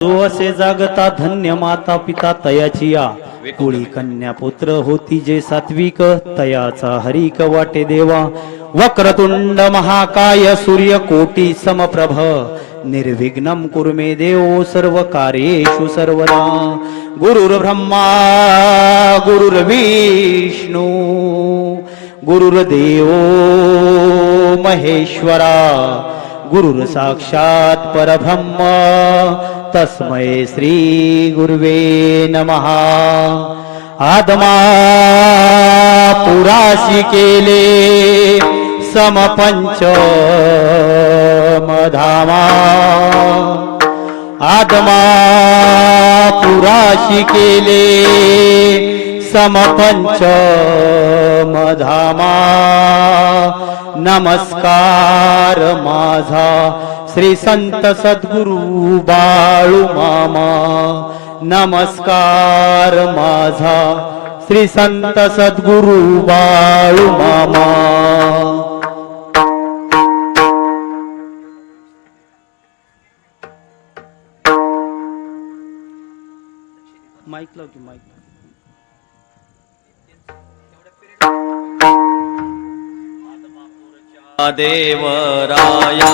जो असे जागता धन्य माता पिता तयाची या कुळी कन्या पुत्र होती जे सात्विक तयाचा हरिक वाटे देवा वक्रतुंड महाकाय सूर्य कोटी समप्रभ निर्विघ्नं कुरु मे देव सर्व कार्येषु सर्वदा गुरुर्ब्रह्मा गुरुर्विष्णू गुरुर्देवो महेश्वरा गुरुर साक्षात परब्रह्म तस्मै श्री गुरुवे नमः आदमा पुराशी केले समपंच मधामा आदमा पुराशी केले समपंच मधामा नमस्कार माझा श्री संत सद्गुरु बाळू मामा नमस्कार माझा श्री संत सद्गुरु बाळू मामा माईक लाव की माईक देवराया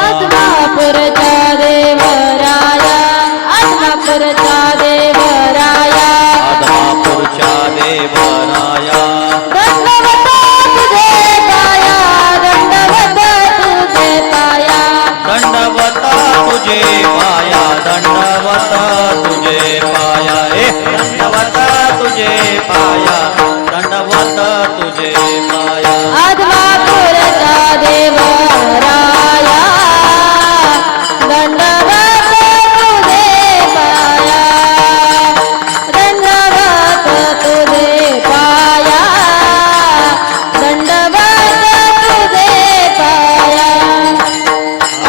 आत्मापुरचा देवराया आत्मापुरचा देवराया आदमापूरच्या देवराया दंडवत तुझे पाया दंडवत तुझे पाया दंडवत तुझे पाया दंडवत तुझे पाया दंडवत तुझे पाया दंडवत तुझे पाया आत्मापुरचा देवराया दंडवत तुझे पाया दंडवत तुझे पाया दंडवत तुझे पाया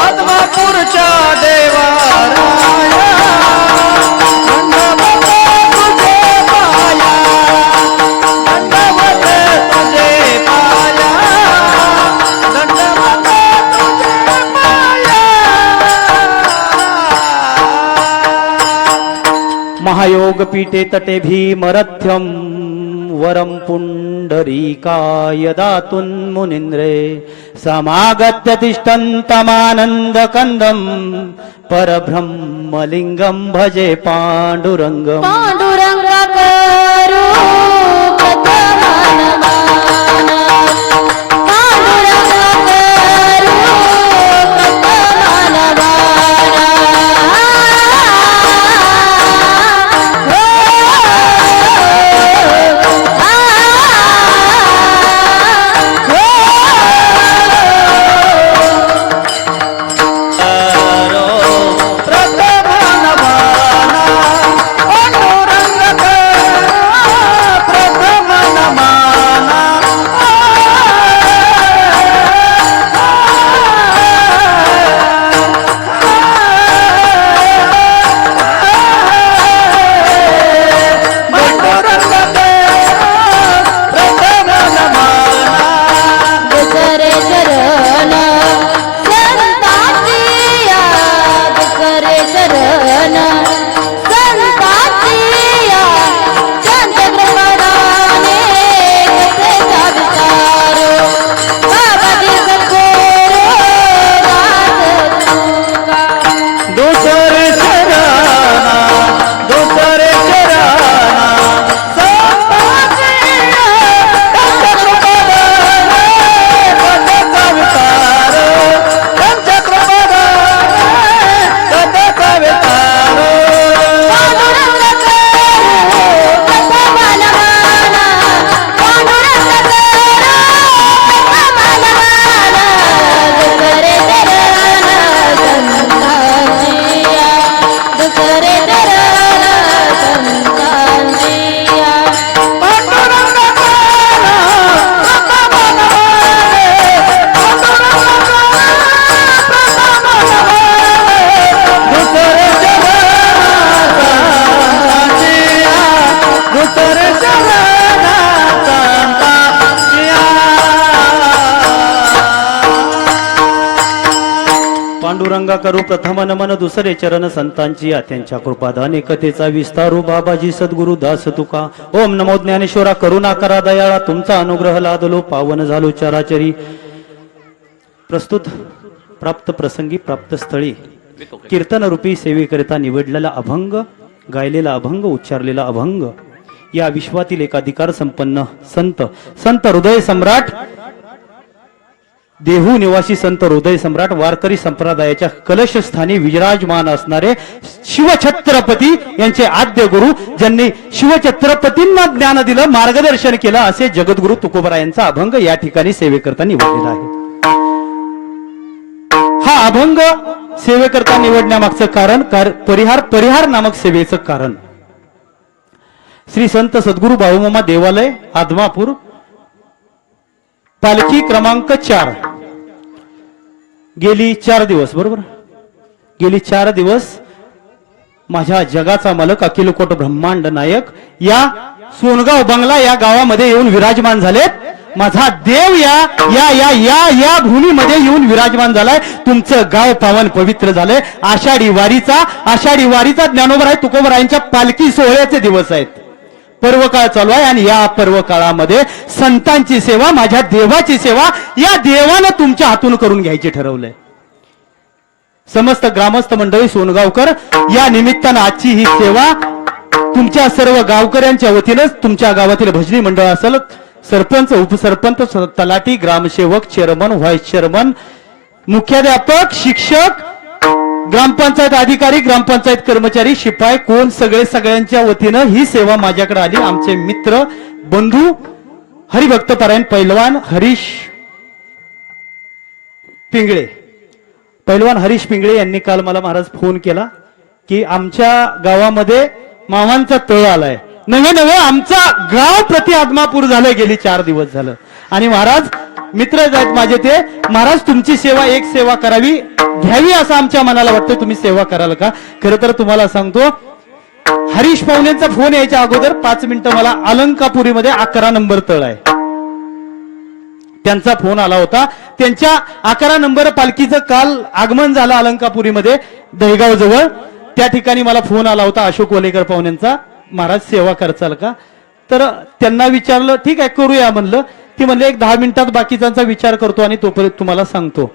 आदमापूरच्या देवराया दंडवत तुझे पाया दंडवत तुझे पाया दंडवत तुझे पाया महायोग पीठे तटे भीमरथ्यम वरम पुंडरीकाय दातुन मुनिंद्रे समागत्य तिष्ठन्तमानंद कंदम परब्रह्मलिंगम भजे पांडुरंगम पांडुरंग करू कथमानमान पांडुरंग करू प्रथमानमाना पांडुरंग करू प्रथम नमन दुसरे चरण संतांची या त्यांच्या कृपादान एकतेचा विस्तारू बाबाजी सद्गुरु दास तुका ओम नमो ज्ञानेश्वरा करुणा करा दयाळा तुमचा अनुग्रह लादलो पावन झालो चराचरी प्रस्तुत प्राप्त प्रसंगी प्राप्त स्थळी कीर्तन रूपी सेवेकरिता निवडलेला अभंग गायलेला अभंग उच्चारलेला अभंग या विश्वातील एक अधिकार संपन्न संत हृदय सम्राट देहू निवासी संत हृदय सम्राट वारकरी संप्रदायाच्या कलश स्थानी विराजमान असणारे शिवछत्रपती यांचे आद्य गुरु ज्यांनी शिवछत्रपतींना ज्ञान दिलं मार्गदर्शन केलं असे जगद्गुरु तुकोबरायांचा अभंग या ठिकाणी सेवेकरता निवडलेला आहे. हा अभंग सेवेकरता निवडण्यामागचं कारण परिहार नामक सेवेचं कारण श्री संत सद्गुरु बाळूमामा देवालय आदमापूर पालखी क्रमांक 4 गेली 4 दिवस बरोबर गेली 4 दिवस माझ्या जगाचा मालक अखिल कोट ब्रह्मांड नायक या सोनगाव बंगला या गावामध्ये येऊन विराजमान झालेत. माझा देव या भूमीमध्ये येऊन विराजमान झालाय. तुमचं गाव पावन पवित्र झालंय. आषाढी वारीचा ज्ञानोबराय तुकोबरायांच्या पालखी सोहळ्याचे दिवस आहेत. पर्व काळ चालू आहे आणि या पर्व काळामध्ये संतांची सेवा माझ्या देवाची सेवा या देवानं तुमच्या हातून करून घ्यायची ठरवलंय. समस्त ग्रामस्थ मंडळी सोनगावकर या निमित्तानं आजची ही सेवा तुमच्या सर्व गावकऱ्यांच्या वतीनं तुमच्या गावातील भजनी मंडळ असेल सरपंच उपसरपंच तलाठी ग्रामसेवक चेअरमन व्हाईस चेअरमन मुख्याध्यापक शिक्षक ग्रामपंचायत अधिकारी ग्रामपंचायत कर्मचारी शिपाई कोण सगळ्यांच्या वतीनं ही सेवा माझ्याकडे आली. आमचे मित्र बंधू हरिभक्त परायण पैलवान हरीश पिंगळे यांनी काल मला महाराज फोन केला की आमच्या गावामध्ये मामांचा तळ आलाय. नवे आमचा गाव प्रति आदमापूर झालं गेली 4 दिवस झालं आणि महाराज मित्र आहेत माझे ते महाराज तुमची सेवा एक सेवा करावी घ्यावी असं आमच्या मनाला वाटतं. तुम्ही सेवा कराल का? खरं तर तुम्हाला सांगतो हरीश पाहुण्यांचा फोन यायच्या अगोदर 5 मिनिटं मला अलंकापुरीमध्ये 11 नंबर तळ आहे त्यांचा फोन आला होता. त्यांच्या 11 नंबर पालखीचं काल आगमन झालं अलंकापुरीमध्ये दहेगाव जवळ. त्या ठिकाणी मला फोन आला होता अशोक वलेकर पाहुण्यांचा महाराज सेवा करचाल का? तर त्यांना विचारलं ठीक आहे करूया म्हणलं. ती म्हणले एक 10 मिनिटात बाकीच्यांचा विचार करतो आणि तोपर्यंत तुम्हाला सांगतो.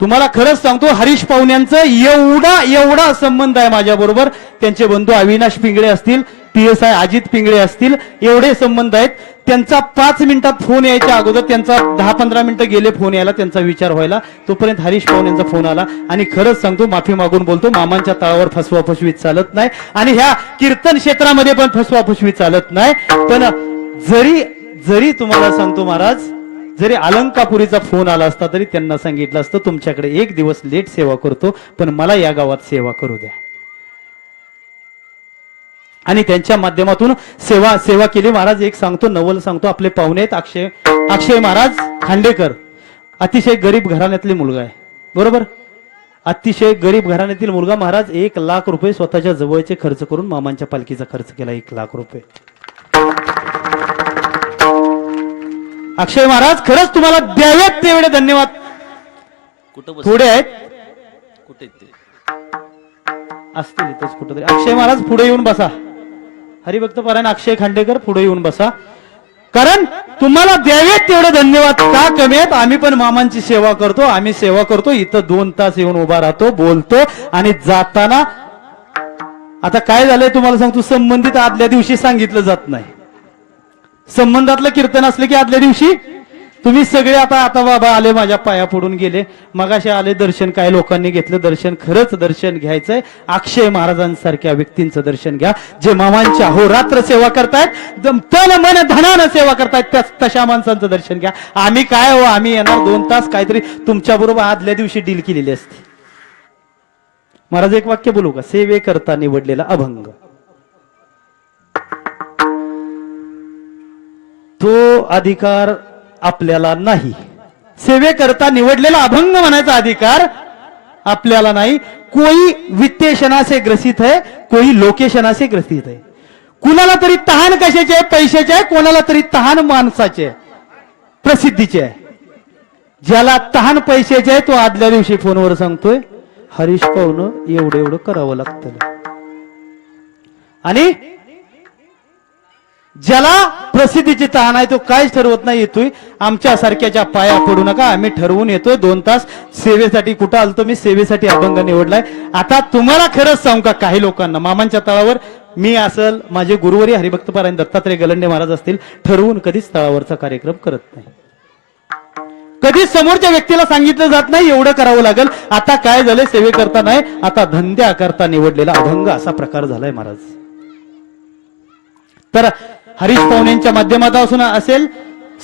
तुम्हाला खरंच सांगतो हरीश पाहुण्यांचं एवढा संबंध आहे माझ्या बरोबर. त्यांचे बंधू अविनाश पिंगळे असतील PSI अजित पिंगळे असतील एवढे संबंध आहेत. त्यांचा 5 मिनिटात फोन यायच्या अगोदर त्यांचा 10-15 मिनिटं गेले फोन यायला त्यांचा विचार व्हायला तोपर्यंत हरीश पाहुण्यांचा फोन आला. आणि खरंच सांगतो माफी मागून बोलतो मामांच्या तळावर फसवाफसवी चालत नाही आणि ह्या कीर्तन क्षेत्रामध्ये पण फसवाफसवी चालत नाही. पण जरी तुम्हाला सांगतो महाराज जरी अलंकापुरीचा फोन आला असता तरी त्यांना सांगितलं असतं तुमच्याकडे 1 दिवस लेट सेवा करतो पण मला या गावात सेवा करू द्या. आणि त्यांच्या माध्यमातून सेवा केली. महाराज एक सांगतो नवल सांगतो आपले पाहुणे आहेत अक्षय महाराज खांडेकर अतिशय गरीब घराण्यातले मुलगा आहे बरोबर. अतिशय गरीब घराण्यातील मुलगा महाराज 1 लाख रुपये स्वतःच्या जवळचे खर्च करून मामांच्या पालखीचा खर्च केला 1 लाख रुपये. अक्षय महाराज खरंच तुम्हाला द्यावेत तेवढे धन्यवाद. थोडे आहेत कुठे असतील इथेच कुठेतरी. अक्षय महाराज पुढे येऊन बसा. हरिभक्त परायण अक्षय खांडेकर पुढे येऊन बसा. कारण तुम्हाला द्यावेत तेवढे धन्यवाद का कमी आहेत. आम्ही पण मामांची सेवा करतो आम्ही सेवा करतो इथं 2 तास येऊन उभा राहतो बोलतो आणि जाताना आता काय झालंय तुम्हाला सांगतो संबंधित आदल्या दिवशी सांगितलं जात नाही. संबंधातलं कीर्तन असलं की आदल्या दिवशी तुम्ही सगळे आता बाबा आले माझ्या पाया पडून गेले मगाशी आले दर्शन काय लोकांनी घेतलं दर्शन. खरंच दर्शन घ्यायचंय अक्षय महाराजांसारख्या व्यक्तींचं दर्शन घ्या जे मामांच्या अहोरात्र सेवा करतायत तन मन धनानं सेवा करतायत तशा माणसांचं दर्शन घ्या. आम्ही काय हो आम्ही येणार 2 तास काहीतरी तुमच्या बरोबर आदल्या दिवशी डील केलेली असते. महाराज एक वाक्य बोलू का? सेवेकरता निवडलेला अभंग तो अधिकार आपल्याला नाही. सेवेकरता निवडलेला अभंग म्हणायचा अधिकार आपल्याला नाही. कोई वित्तेषणा से ग्रसित है कोई लोकेशना से ग्रसित है. कुणाला तरी तहान कशाचे आहे पैशाचे आहे कोणाला तरी तहान माणसाचे प्रसिद्धीचे आहे. ज्याला तहान पैशाचे आहे तो आदल्या दिवशी फोनवर सांगतोय हरीश पाहुणं एवढं एवढं करावं लागतं आणि ज्याला प्रसिद्धीची तहान आहे तो काहीच ठरवत नाही. येतोय आमच्या सारख्याच्या पाया पडू नका, आम्ही ठरवून येतोय 2 तास सेवेसाठी. कुठं आलतो मी? सेवेसाठी अभंग निवडलाय. आता तुम्हाला खरंच सांगू का, काही लोकांना मामांच्या तळावर मी असल, माझे गुरुवारी हरिभक्त पारायण दत्तात्रय गलंडे महाराज असतील, ठरवून कधीच तळावरचा कार्यक्रम करत नाही. कधीच समोरच्या व्यक्तीला सांगितलं जात नाही एवढं करावं लागेल. आता काय झालंय, सेवे करता नाही, आता धंद्या करता निवडलेला अभंग असा प्रकार झालाय महाराज. तर हरीश पाहुण्यांच्या माध्यमातून असेल,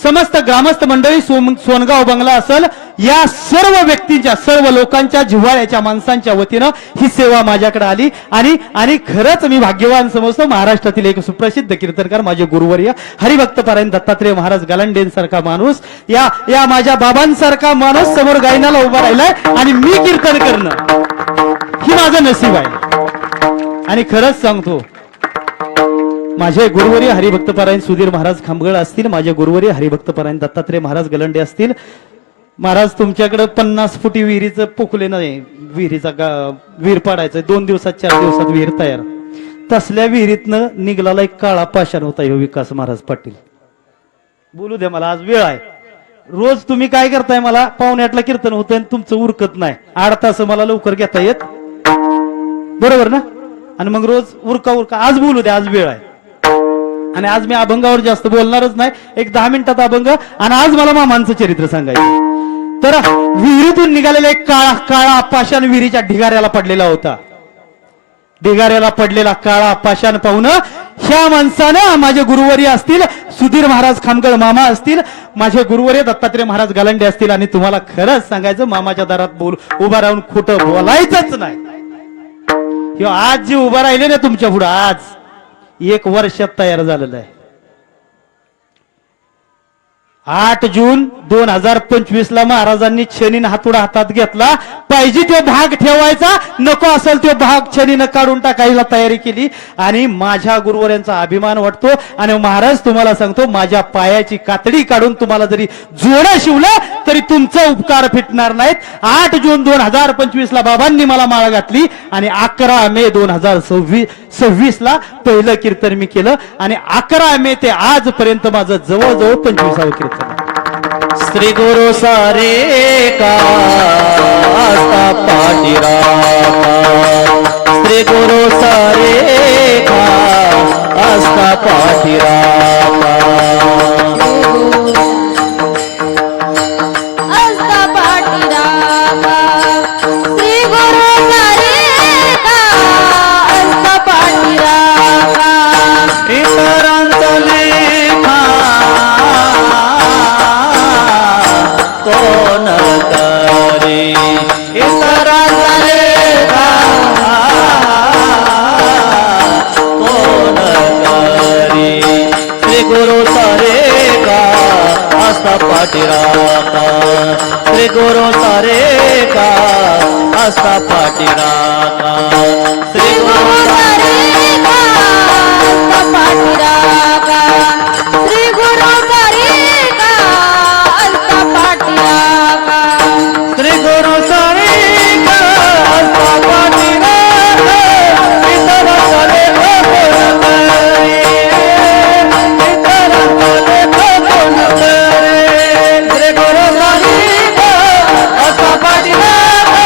समस्त ग्रामस्थ मंडळी, सोनगाव बंगला असेल, या सर्व व्यक्तींच्या, सर्व लोकांच्या, जिव्हाळ्याच्या माणसांच्या वतीनं ही सेवा माझ्याकडे आली. आणि खरंच मी भाग्यवान समजतो. महाराष्ट्रातील एक सुप्रसिद्ध कीर्तनकार, माझे गुरुवर्य हरिभक्त पारायण दत्तात्रय महाराज गलांडेंसारखा माणूस, या माझ्या बाबांसारखा माणूस समोर गायनाला उभा राहिलाय आणि मी कीर्तन करणं ही माझं नशीब आहे. आणि खरंच सांगतो, माझे गुरुवारी हरिभक्त पारायण सुधीर महाराज खामगळ असतील, माझे गुरुवारी हरिभक्त पारायण दत्तात्रय महाराज गलंडे असतील. महाराज तुमच्याकडे 50 फुटी विहिरीचं पोखले नाही, विहीर पाडायचं 2 दिवसात 4 दिवसात विहीर तयार. तसल्या विहिरीतनं निघाला एक काळा पाषाण होता ह्यो विकास महाराज पाटील. बोलू द्या मला, आज वेळ आहे. रोज तुम्ही काय करताय, मला 7:45 कीर्तन होतंय आणि तुमचं उरकत नाही. 8 तास मला लवकर घेता येत, बरोबर ना? आणि मग रोज उरका. आज बोलू द्या, आज वेळ आहे. आणि आज मी अभंगावर जास्त बोलणारच नाही, एक 10 मिनिटात अभंग. आणि आज मला मामांचं चरित्र सांगायचं. तर विहिरीतून निघालेला एक काळा पाषाण विहिरीच्या ढिगाऱ्याला पडलेला होता. ढिगाऱ्याला पडलेला काळा पाषाण पाहून ह्या माणसानं, माझे गुरुवारी असतील सुधीर महाराज खामगळ मामा असतील, माझे गुरुवारी दत्तात्रय महाराज गलांडे असतील, आणि तुम्हाला खरंच सांगायचं, मामाच्या दारात उभा राहून खोटं बोलायचंच नाही. आज जे उभा राहिले ना तुमच्या पुढे, आज 1 वर्षात तयार झालेलं आहे. 8 जून 2025 ला महाराजांनी छनीन हातोडा हातात घेतला. पाहिजे तो भाग ठेवायचा, नको असेल तो भाग छनीनं काढून टाकायला तयारी केली. आणि माझ्या गुरुवाऱ्यांचा अभिमान वाटतो. आणि महाराज तुम्हाला सांगतो, माझ्या पायाची कातडी काढून तुम्हाला जरी जोडं शिवलं तरी तुमचं उपकार फिटणार नाहीत. 8 जून 2025 ला बाबांनी मला माळ घातली आणि 11 मे 2026 ला पहिलं कीर्तन मी केलं. आणि 11 मे ते आजपर्यंत माझं जवळजवळ 25वं कीर्तन. श्री गुरु सारे का आस्था पाटीरा, श्री गुरु सारे का आस्था पाटीरा. अस्ता पाटीराका श्री गुरु सारेका अस्ता पाटीराका इतरांचा लेखा कोण करे, इतरांचा लेखा कोण करे. श्री गुरु सारे का आस्था पाटीराका, श्री गुरु सारे का आस्था पाटीराका, श्री गुरु सारेका अस्ता पाटीराका श्री गुरु सारेका अस्ता पाटीराका श्री गुरु सारे का आस्था पाटीराका. इतरांचा लेखा कोण करे, इतरांचा लेखा कोण करे. श्री गुरु सारे का आस्था पाटीराका,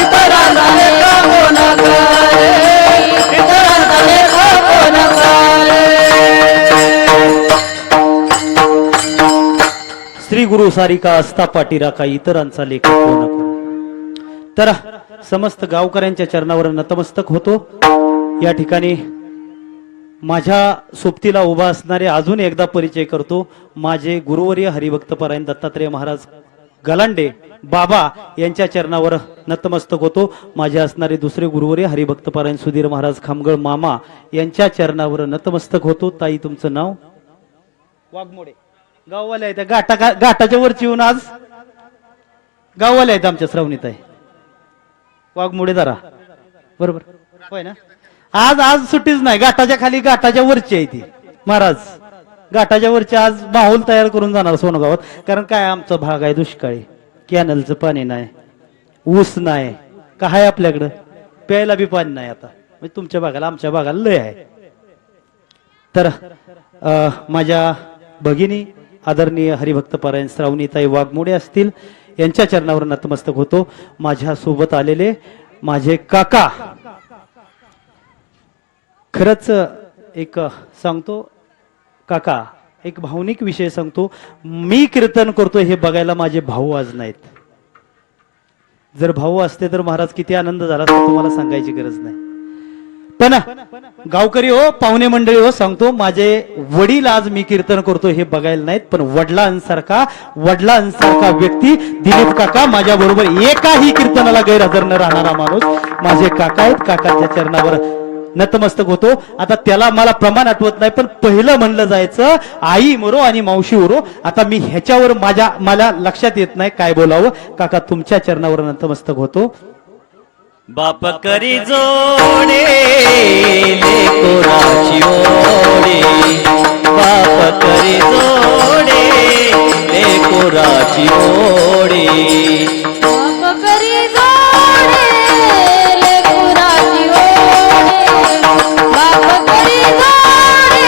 इतरांचा लेखा कोण करे, इतरांचा लेखा कोण करे. श्री गुरु सारिका अस्ता पाटीराका, इतरांचा लेख कोण करू. तर समस्त गावकऱ्यांच्या चरणावर नतमस्तक होतो. या ठिकाणी माझ्या सोबतीला उभा असणारे अजून एकदा परिचय करतो. माझे गुरुवर्य हरिभक्त पारायण दत्तात्रय महाराज गलांडे बाबा यांच्या चरणावर नतमस्तक होतो. माझे असणारे दुसरे गुरुवर्य हरिभक्त पारायण सुधीर महाराज खामगळ मामा यांच्या चरणावर नतमस्तक होतो. ताई, तुमचं नाव? वाघमोडे. गाववाले आहेत, घाटाच्या वरची येऊन आज गाववाले आहेत आमच्या श्रावणीत आहे. वाघमोडे जरा बरोबर होय ना? आज सुट्टीच नाही, घाटाच्या खाली घाटाच्या वरची आहे ती महाराज. घाटाच्या वरची आज माहोल तयार करून जाणार सोनगावात. कारण काय, आमचा भाग आहे दुष्काळी, कॅनलचं पाणी नाही, ऊस नाही, का आहे आपल्याकडं? प्यायला बी पाणी नाही आता. म्हणजे तुमच्या भागाला आमच्या भागाला लय आहे. तर माझ्या भगिनी आदरणीय हरिभक्त पारायण श्रावणीताई वाघमोडे असतील, यांच्या चरणावर नतमस्तक होतो. माझ्या सोबत आलेले माझे काका, खरंच एक सांगतो काका, एक भावनिक विषय सांगतो. मी कीर्तन करतो हे बघायला माझे भाऊ आज नाहीत. जर भाऊ असते तर महाराज किती आनंद झाला असता तुम्हाला सांगायची गरज नाही. पण गावकरी हो, पाहुणे मंडळी हो, सांगतो माझे वडील आज मी कीर्तन करतो हे बघायला नाहीत, पण वडिलांसारखा व्यक्ती दिलीप काका माझ्या बरोबर एकाही कीर्तनाला गैरहजर न राहणारा माणूस माझे काका आहेत. काकाच्या चरणावर नतमस्तक होतो. आता त्याला मला प्रमाण आठवत नाही, पण पहिलं म्हणलं जायचं आई मरो आणि मावशी उरो. आता मी ह्याच्यावर मला लक्षात येत नाही काय बोलावं. काका तुमच्या चरणावर नतमस्तक होतो. बाप करी जोडे लेकराची ओढे, बाप करी जोडे लेकराची ओढे. बाप करी जोडे लेकराची ओढे, बाप करी जोडे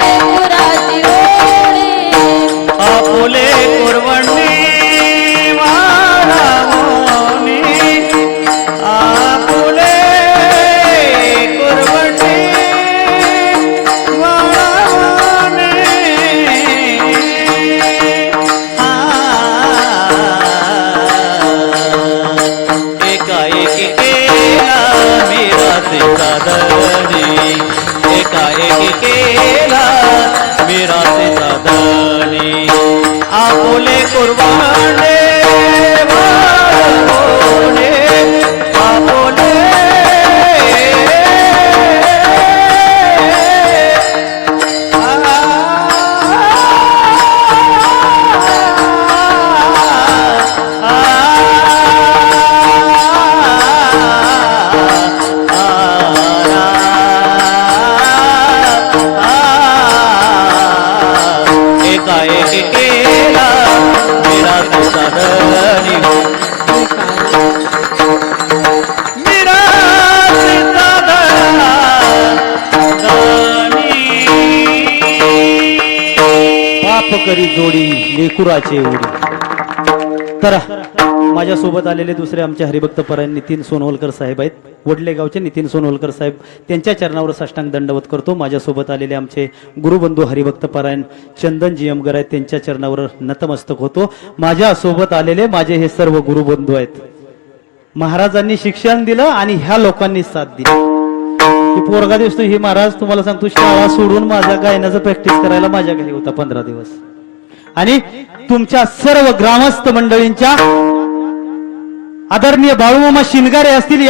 लेकराची ओढे. आपुले कुरवंडी वाढवणे, आपुले कुरवंडी वाढवणे. एकाएकी केला मीराचे साधने, एकाएकी केला मीराचे साधने. आपुले कुरबाने वाढवणे, आपुले एकाएकी केला मीराचे साधने, मीराचे साधने. पाप करी जोडी लेकुराचे ओढी. तर माझ्यासोबत आलेले दुसरे आमचे हरिभक्त परायण नितीन सोनवलकर साहेब आहेत. वडले गावचे नितीन सोनवलकर साहेब, त्यांच्या चरणावर साष्टांग दंडवत करतो. माझ्यासोबत आलेले आमचे गुरुबंधू हरिभक्त परायण चंदन जियमगर आहेत, त्यांच्या चरणावर नतमस्तक होतो. माझ्यासोबत आलेले माझे हे सर्व गुरुबंधू आहेत. महाराजांनी शिक्षण दिलं आणि ह्या लोकांनी साथ दिली. ही पोरगा दिसतो ही महाराज तुम्हाला सांगतो शाळा सोडून माझा गायनाचं प्रॅक्टिस करायला माझ्या घरी होता 15 दिवस. आणि तुमच्या सर्व ग्रामस्थ मंडळींच्या आदरणीय बाळूमामा शिनगारे असतील,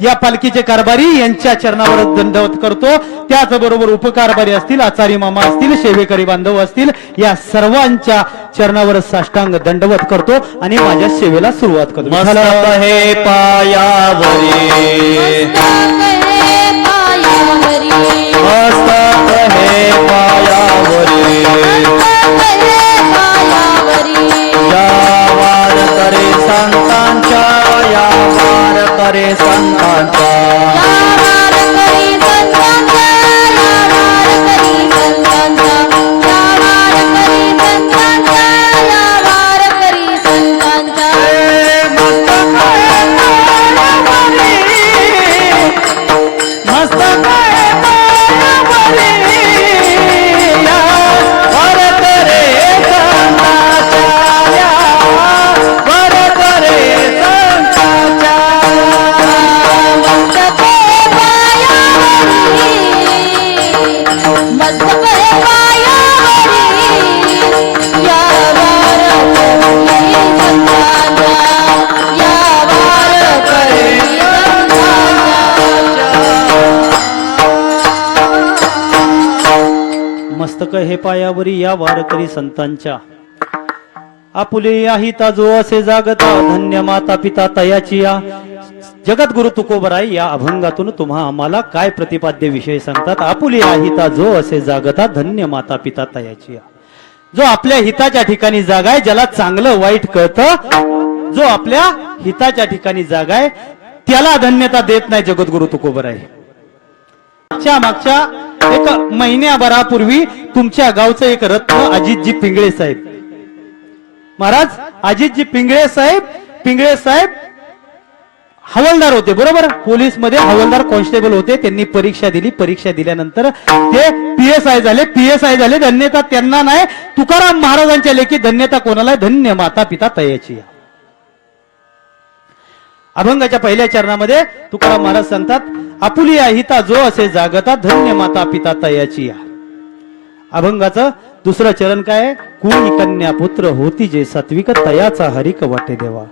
या पालखीचे कारभारी यांच्या चरणावर दंडवत करतो. त्याचबरोबर उपकारभारी असतील, आचारी मामा असतील, सेवेकरी बांधव असतील, या सर्वांच्या चरणावर साष्टांग दंडवत करतो आणि माझ्या सेवेला सुरुवात करतो. मस्तक हे पायावरी, मस्तक हे पायावरी, मस्तक हे पायावरी. या वार करे संतांच्या, या वार करे संतांच्या. यावार करी संतांचा, यावार करी संतांचा, यावार करी संतांचा, यावार करी संतांचा. मस्तक हे पायावरी, मस्तक हे पायावरी. या वार करे संतांच्या, या वार करे संतांच्या. मस्तक हे पायावरी, मस्तक हे पायावरी, यावार करी संतांचा, यावार करी संतांचा. मस्तक हे पायावरी या वारकरी संतांच्या. आपुले आहिता जो असे जागता, धन्य माता पिता तयाची या. जगद्गुरु तुकोबराय या अभंगातून तुम्हा आम्हाला काय प्रतिपाद्य विषय सांगतात. आपुले आहिता जो असे जागता, धन्य माता पिता तयाची या. जो आपल्या हिताच्या ठिकाणी जागा आहे, ज्याला चांगलं वाईट कळतं जो आपल्या हिताच्या ठिकाणी जागा आहे त्याला धन्यता देत नाही जगद्गुरु तुकोबराय. मागच्या एक महिन्याभरापूर्वी तुमच्या गावचं एक रत्न अजितजी पिंगळे साहेब, महाराज अजितजी पिंगळे साहेब हवालदार होते, बरोबर, पोलीस मध्ये हवालदार कॉन्स्टेबल होते. त्यांनी परीक्षा दिली, परीक्षा दिल्यानंतर ते PSI झाले. धन्यता त्यांना नाही, तुकाराम महाराजांच्या लेखी धन्यता कोणाला? धन्य माता पिता तयाची. अभंगाच्या पहिल्या चरणामध्ये तुकाराम महाराज सांगतात, आपुलिया हिता जो असे जागता धन्य माता पिता तयाची. अभंगाचं दुसरं चरण काय आहे? कुळी कन्या पुत्र होती जे सात्विक तयाचा हरिक वाटे देवा.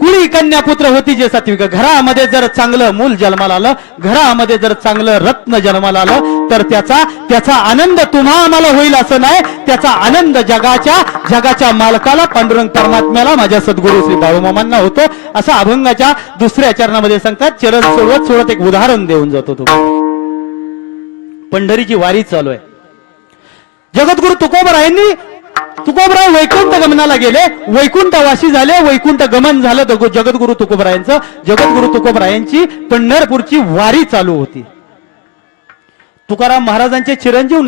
कुळी कन्या पुत्र होती जे सात्विक. घरामध्ये जर चांगलं मूल जन्माला आलं, घरामध्ये जर चांगलं रत्न जन्माला आलं तर त्याचा आनंद तुम्हा आम्हाला होईल असं नाही, त्याचा आनंद जगाच्या मालकाला पांडुरंग परमात्म्याला माझ्या सद्गुरू श्री बाळूमामांना होतो असं अभंगाच्या दुसऱ्या चरणामध्ये सांगतात. चरण सोडत एक उदाहरण देऊन जातो तुम्हाला. पंढरीची वारी चालू आहे. जगद्गुरु तुकोबराय वैकुंठ गमनाला गेले, वैकुंठवासी झाले, वैकुंठ गमन झालं जगद्गुरु तुकोबरायांची पंढरपूरची वारी चालू होती. तुकाराम महाराजांचे चिरंजीव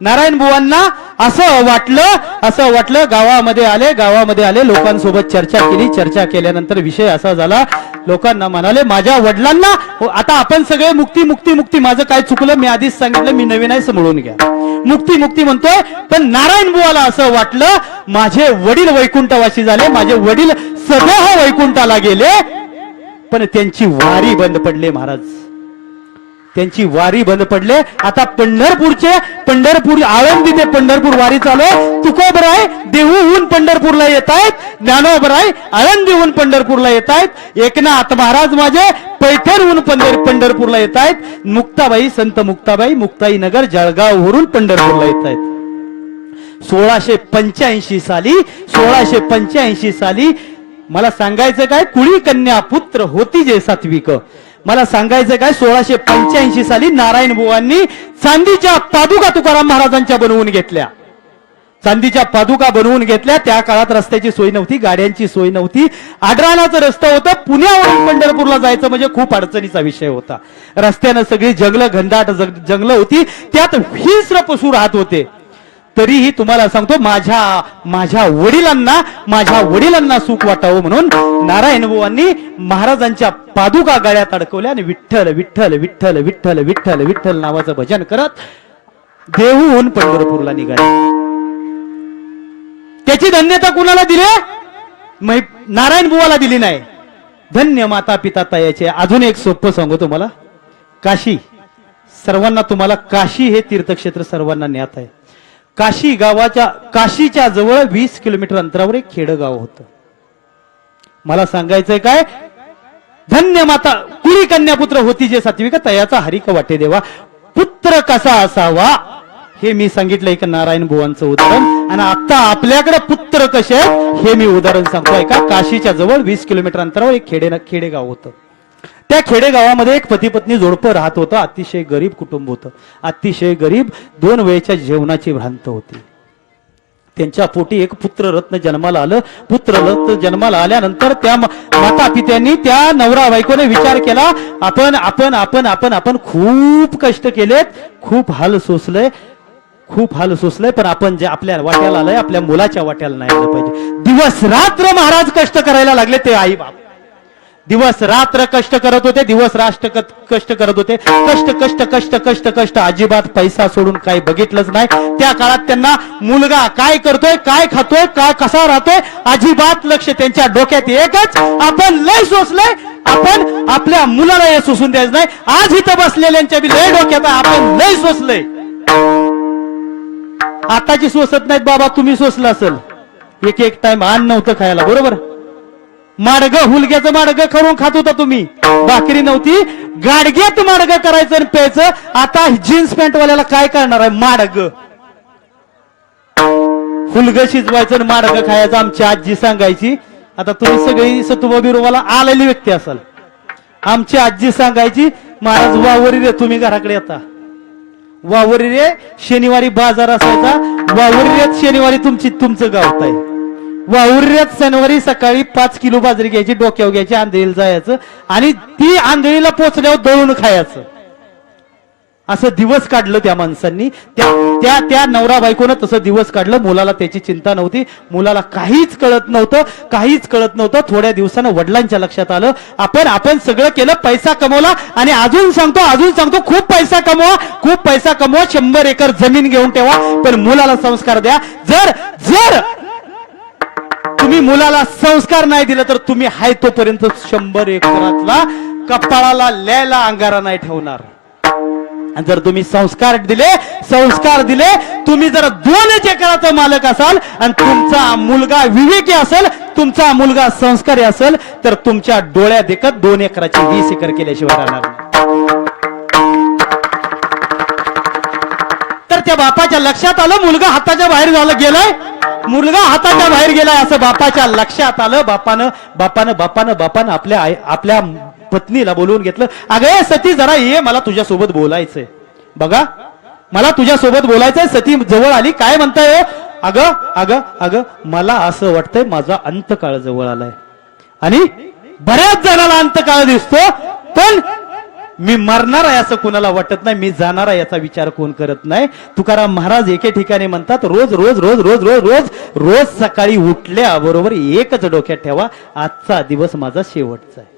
नारायण बुवांना असं वाटलं गावामध्ये आले, लोकांसोबत चर्चा केल्यानंतर विषय असा झाला, लोकांना म्हणाले माझ्या वडिलांना आता आपण सगळे मुक्ती, माझं काय चुकलं, मी आधीच सांगितलं, मी नवीन आहे समजून घ्या. मुक्ती म्हणतोय, पण नारायण बुवाला असं वाटलं माझे वडील वैकुंठवासी झाले, माझे वडील सदैव वैकुंठाला गेले, पण त्यांची वारी बंद पडले महाराज, त्यांची वारी बंद पडले. आता पंढरपूर आळंदी ते पंढरपूर वारी चालू आहे. तुकोबराय देहूहून पंढरपूरला येत आहेत, ज्ञानोबराय आळंदीहून पंढरपूरला येत आहेत, एकनाथ महाराज माझे पैठणहून पंढरपूरला येत आहेत, मुक्ताबाई संत मुक्ताबाई मुक्ताईनगर जळगाववरून पंढरपूरला येत आहेत. 1685 साली मला सांगायचं काय, कुळी कन्या पुत्र होती जे सात्विक. मला सांगायचं काय, 1685 साली नारायण बुवांनी चांदीच्या पादुका तुकाराम महाराजांच्या बनवून घेतल्या. त्या काळात रस्त्याची सोय नव्हती, गाड्यांची सोय नव्हती, आडरानाचं रस्ता होतं. पुण्यावरून पंढरपूरला जायचं म्हणजे खूप अडचणीचा विषय होता. रस्त्यानं सगळी घनदाट जंगलं होती, त्यात हिंस्र पशु राहत होते. तरीही तुम्हाला सांगतो, माझ्या वडिलांना सुख वाटावं म्हणून नारायण बुवांनी महाराजांच्या पादुका गळ्यात अडकवल्या आणि विठ्ठल विठ्ठल विठ्ठल विठ्ठल विठ्ठल विठ्ठल नावाचं भजन करत देहूहून पंढरपूरला निघाले. त्याची धन्यता कुणाला दिली? नारायण बुवाला दिली नाही, धन्य माता पिता तयाचे. अजून एक सोपं सांगू तुम्हाला, काशी. सर्वांना तुम्हाला काशी हे तीर्थक्षेत्र सर्वांना ज्ञात आहे. काशीच्या जवळ 20 किलोमीटर अंतरावर एक खेडगाव होतं. मला सांगायचंय काय, धन्य माता कुळी कन्यापुत्र होती जे सात्विक तयाचा हरिक वाटे देवा. पुत्र कसा असावा हे मी सांगितलं एक नारायण बुवांचं उदाहरण, आणि आता आपल्याकडे पुत्र कसे हे मी उदाहरण सांगतोय का. काशीच्या जवळ 20 किलोमीटर अंतरावर एक खेडेगाव होतं. त्या खेडेगावामध्ये एक पती पत्नी जोडपं राहत होतं. अतिशय गरीब कुटुंब होतं, अतिशय गरीब. 2 वेळच्या जेवणाची भ्रांत होती. त्यांच्या पोटी एक पुत्ररत्न जन्माला आलं. पुत्ररत्न जन्माला आल्यानंतर त्या माता पित्यांनी, त्या नवरा बायकोने विचार केला, आपण खूप कष्ट केलेत, खूप हाल सोसलंय, पण आपण जे आपल्या वाट्याला आलंय आपल्या मुलाच्या वाट्याला नाही आलं पाहिजे. दिवस रात्र महाराज कष्ट करायला लागले. ते आई बाप दिवस रात्र कष्ट करत होते, कष्ट करत होते. कष्ट अजिबात पैसा सोडून काही बघितलंच नाही. त्या काळात त्यांना मुलगा काय करतोय, काय खातोय, काय कसा राहतोय अजिबात लक्ष. त्यांच्या डोक्यात एकच, आपण लय सोसलंय, आपण आपल्या मुलाला हे सोसून द्यायचं नाही. आज इथं बसलेल्यांच्या बी लय डोक्यात आपण लय सोसलंय. आताची सोसत नाहीत बाबा, तुम्ही सोसलं असेल. एक टाइम अन्न नव्हतं खायला, बरोबर. हुलग्याचं माडगं करून खात होता तुम्ही, भाकरी नव्हती, गाडग्यात माडगं करायचं आणि प्यायचं. आता जीन्स पॅन्ट वाल्याला काय करणार आहे, माडगं हुलगं शिजवायचं आणि माडगं खायचं. आमची आजी सांगायची, आता तुम्ही सगळी सतुबा बिरोबाला आलेली व्यक्ती असाल. आमची आजी सांगायची, महाराज वावरी रे, तुम्ही घराकडे येता वावरी रे, शनिवारी बाजार असायचा, वावरी रे शनिवारी तुमचं गावत आहे. वाहुर्यात शनिवारी सकाळी 5 किलो बाजरी घ्यायची, डोक्यावर घ्यायची, आंधळीला जायचं आणि ती आंधळीला पोचल्यावर दळून खायचं. असं दिवस काढलं त्या माणसांनी. त्या नवरा बायकोनं तसं दिवस काढलं. मुलाला त्याची चिंता नव्हती, मुलाला काहीच कळत नव्हतं. थोड्या दिवसानं वडिलांच्या लक्षात आलं, आपण सगळं केलं, पैसा कमवला आणि अजून सांगतो खूप पैसा कमवा, 100 एकर जमीन घेऊन ठेवा, पण मुलाला संस्कार द्या. जर तुम्ही मुलाला संस्कार नाही दिला तर तुम्ही हाय तोपर्यंत 100 एकरातला कपाळाला ल्यायला अंगारा नाही ठेवणार. आणि जर तुम्ही संस्कार दिले, तुम्ही जर 2 एकराचा मालक असाल आणि तुमचा मुलगा विवेकी असेल, तुमचा मुलगा संस्कारी असेल, तर तुमच्या डोळ्यात देखत 2 एकराची 20 एकर केल्याशिवाय राहणार नाही. तर त्या बापाच्या लक्षात आलं मुलगा हाताच्या बाहेर गेलाय असं बापाच्या लक्षात आलं. बापानं आपल्या पत्नीला बोलवून घेतलं. अगं सती जरा ये, मला तुझ्यासोबत बोलायचंय. बघा, मला तुझ्यासोबत बोलायचंय. सती जवळ आली. काय म्हणताय? अगं मला असं वाटतंय माझा अंतकाळ जवळ आलाय आणि बऱ्याच जणाला अंतकाळ दिसतो, पण मी मरणार आहे असं कुणाला वाटत नाही, मी जाणार आहे याचा विचार कोण करत नाही. तुकाराम महाराज एके ठिकाणी म्हणतात, रोज सकाळी उठल्याबरोबर एकच डोक्यात ठेवा, आजचा दिवस माझा शेवटचा आहे.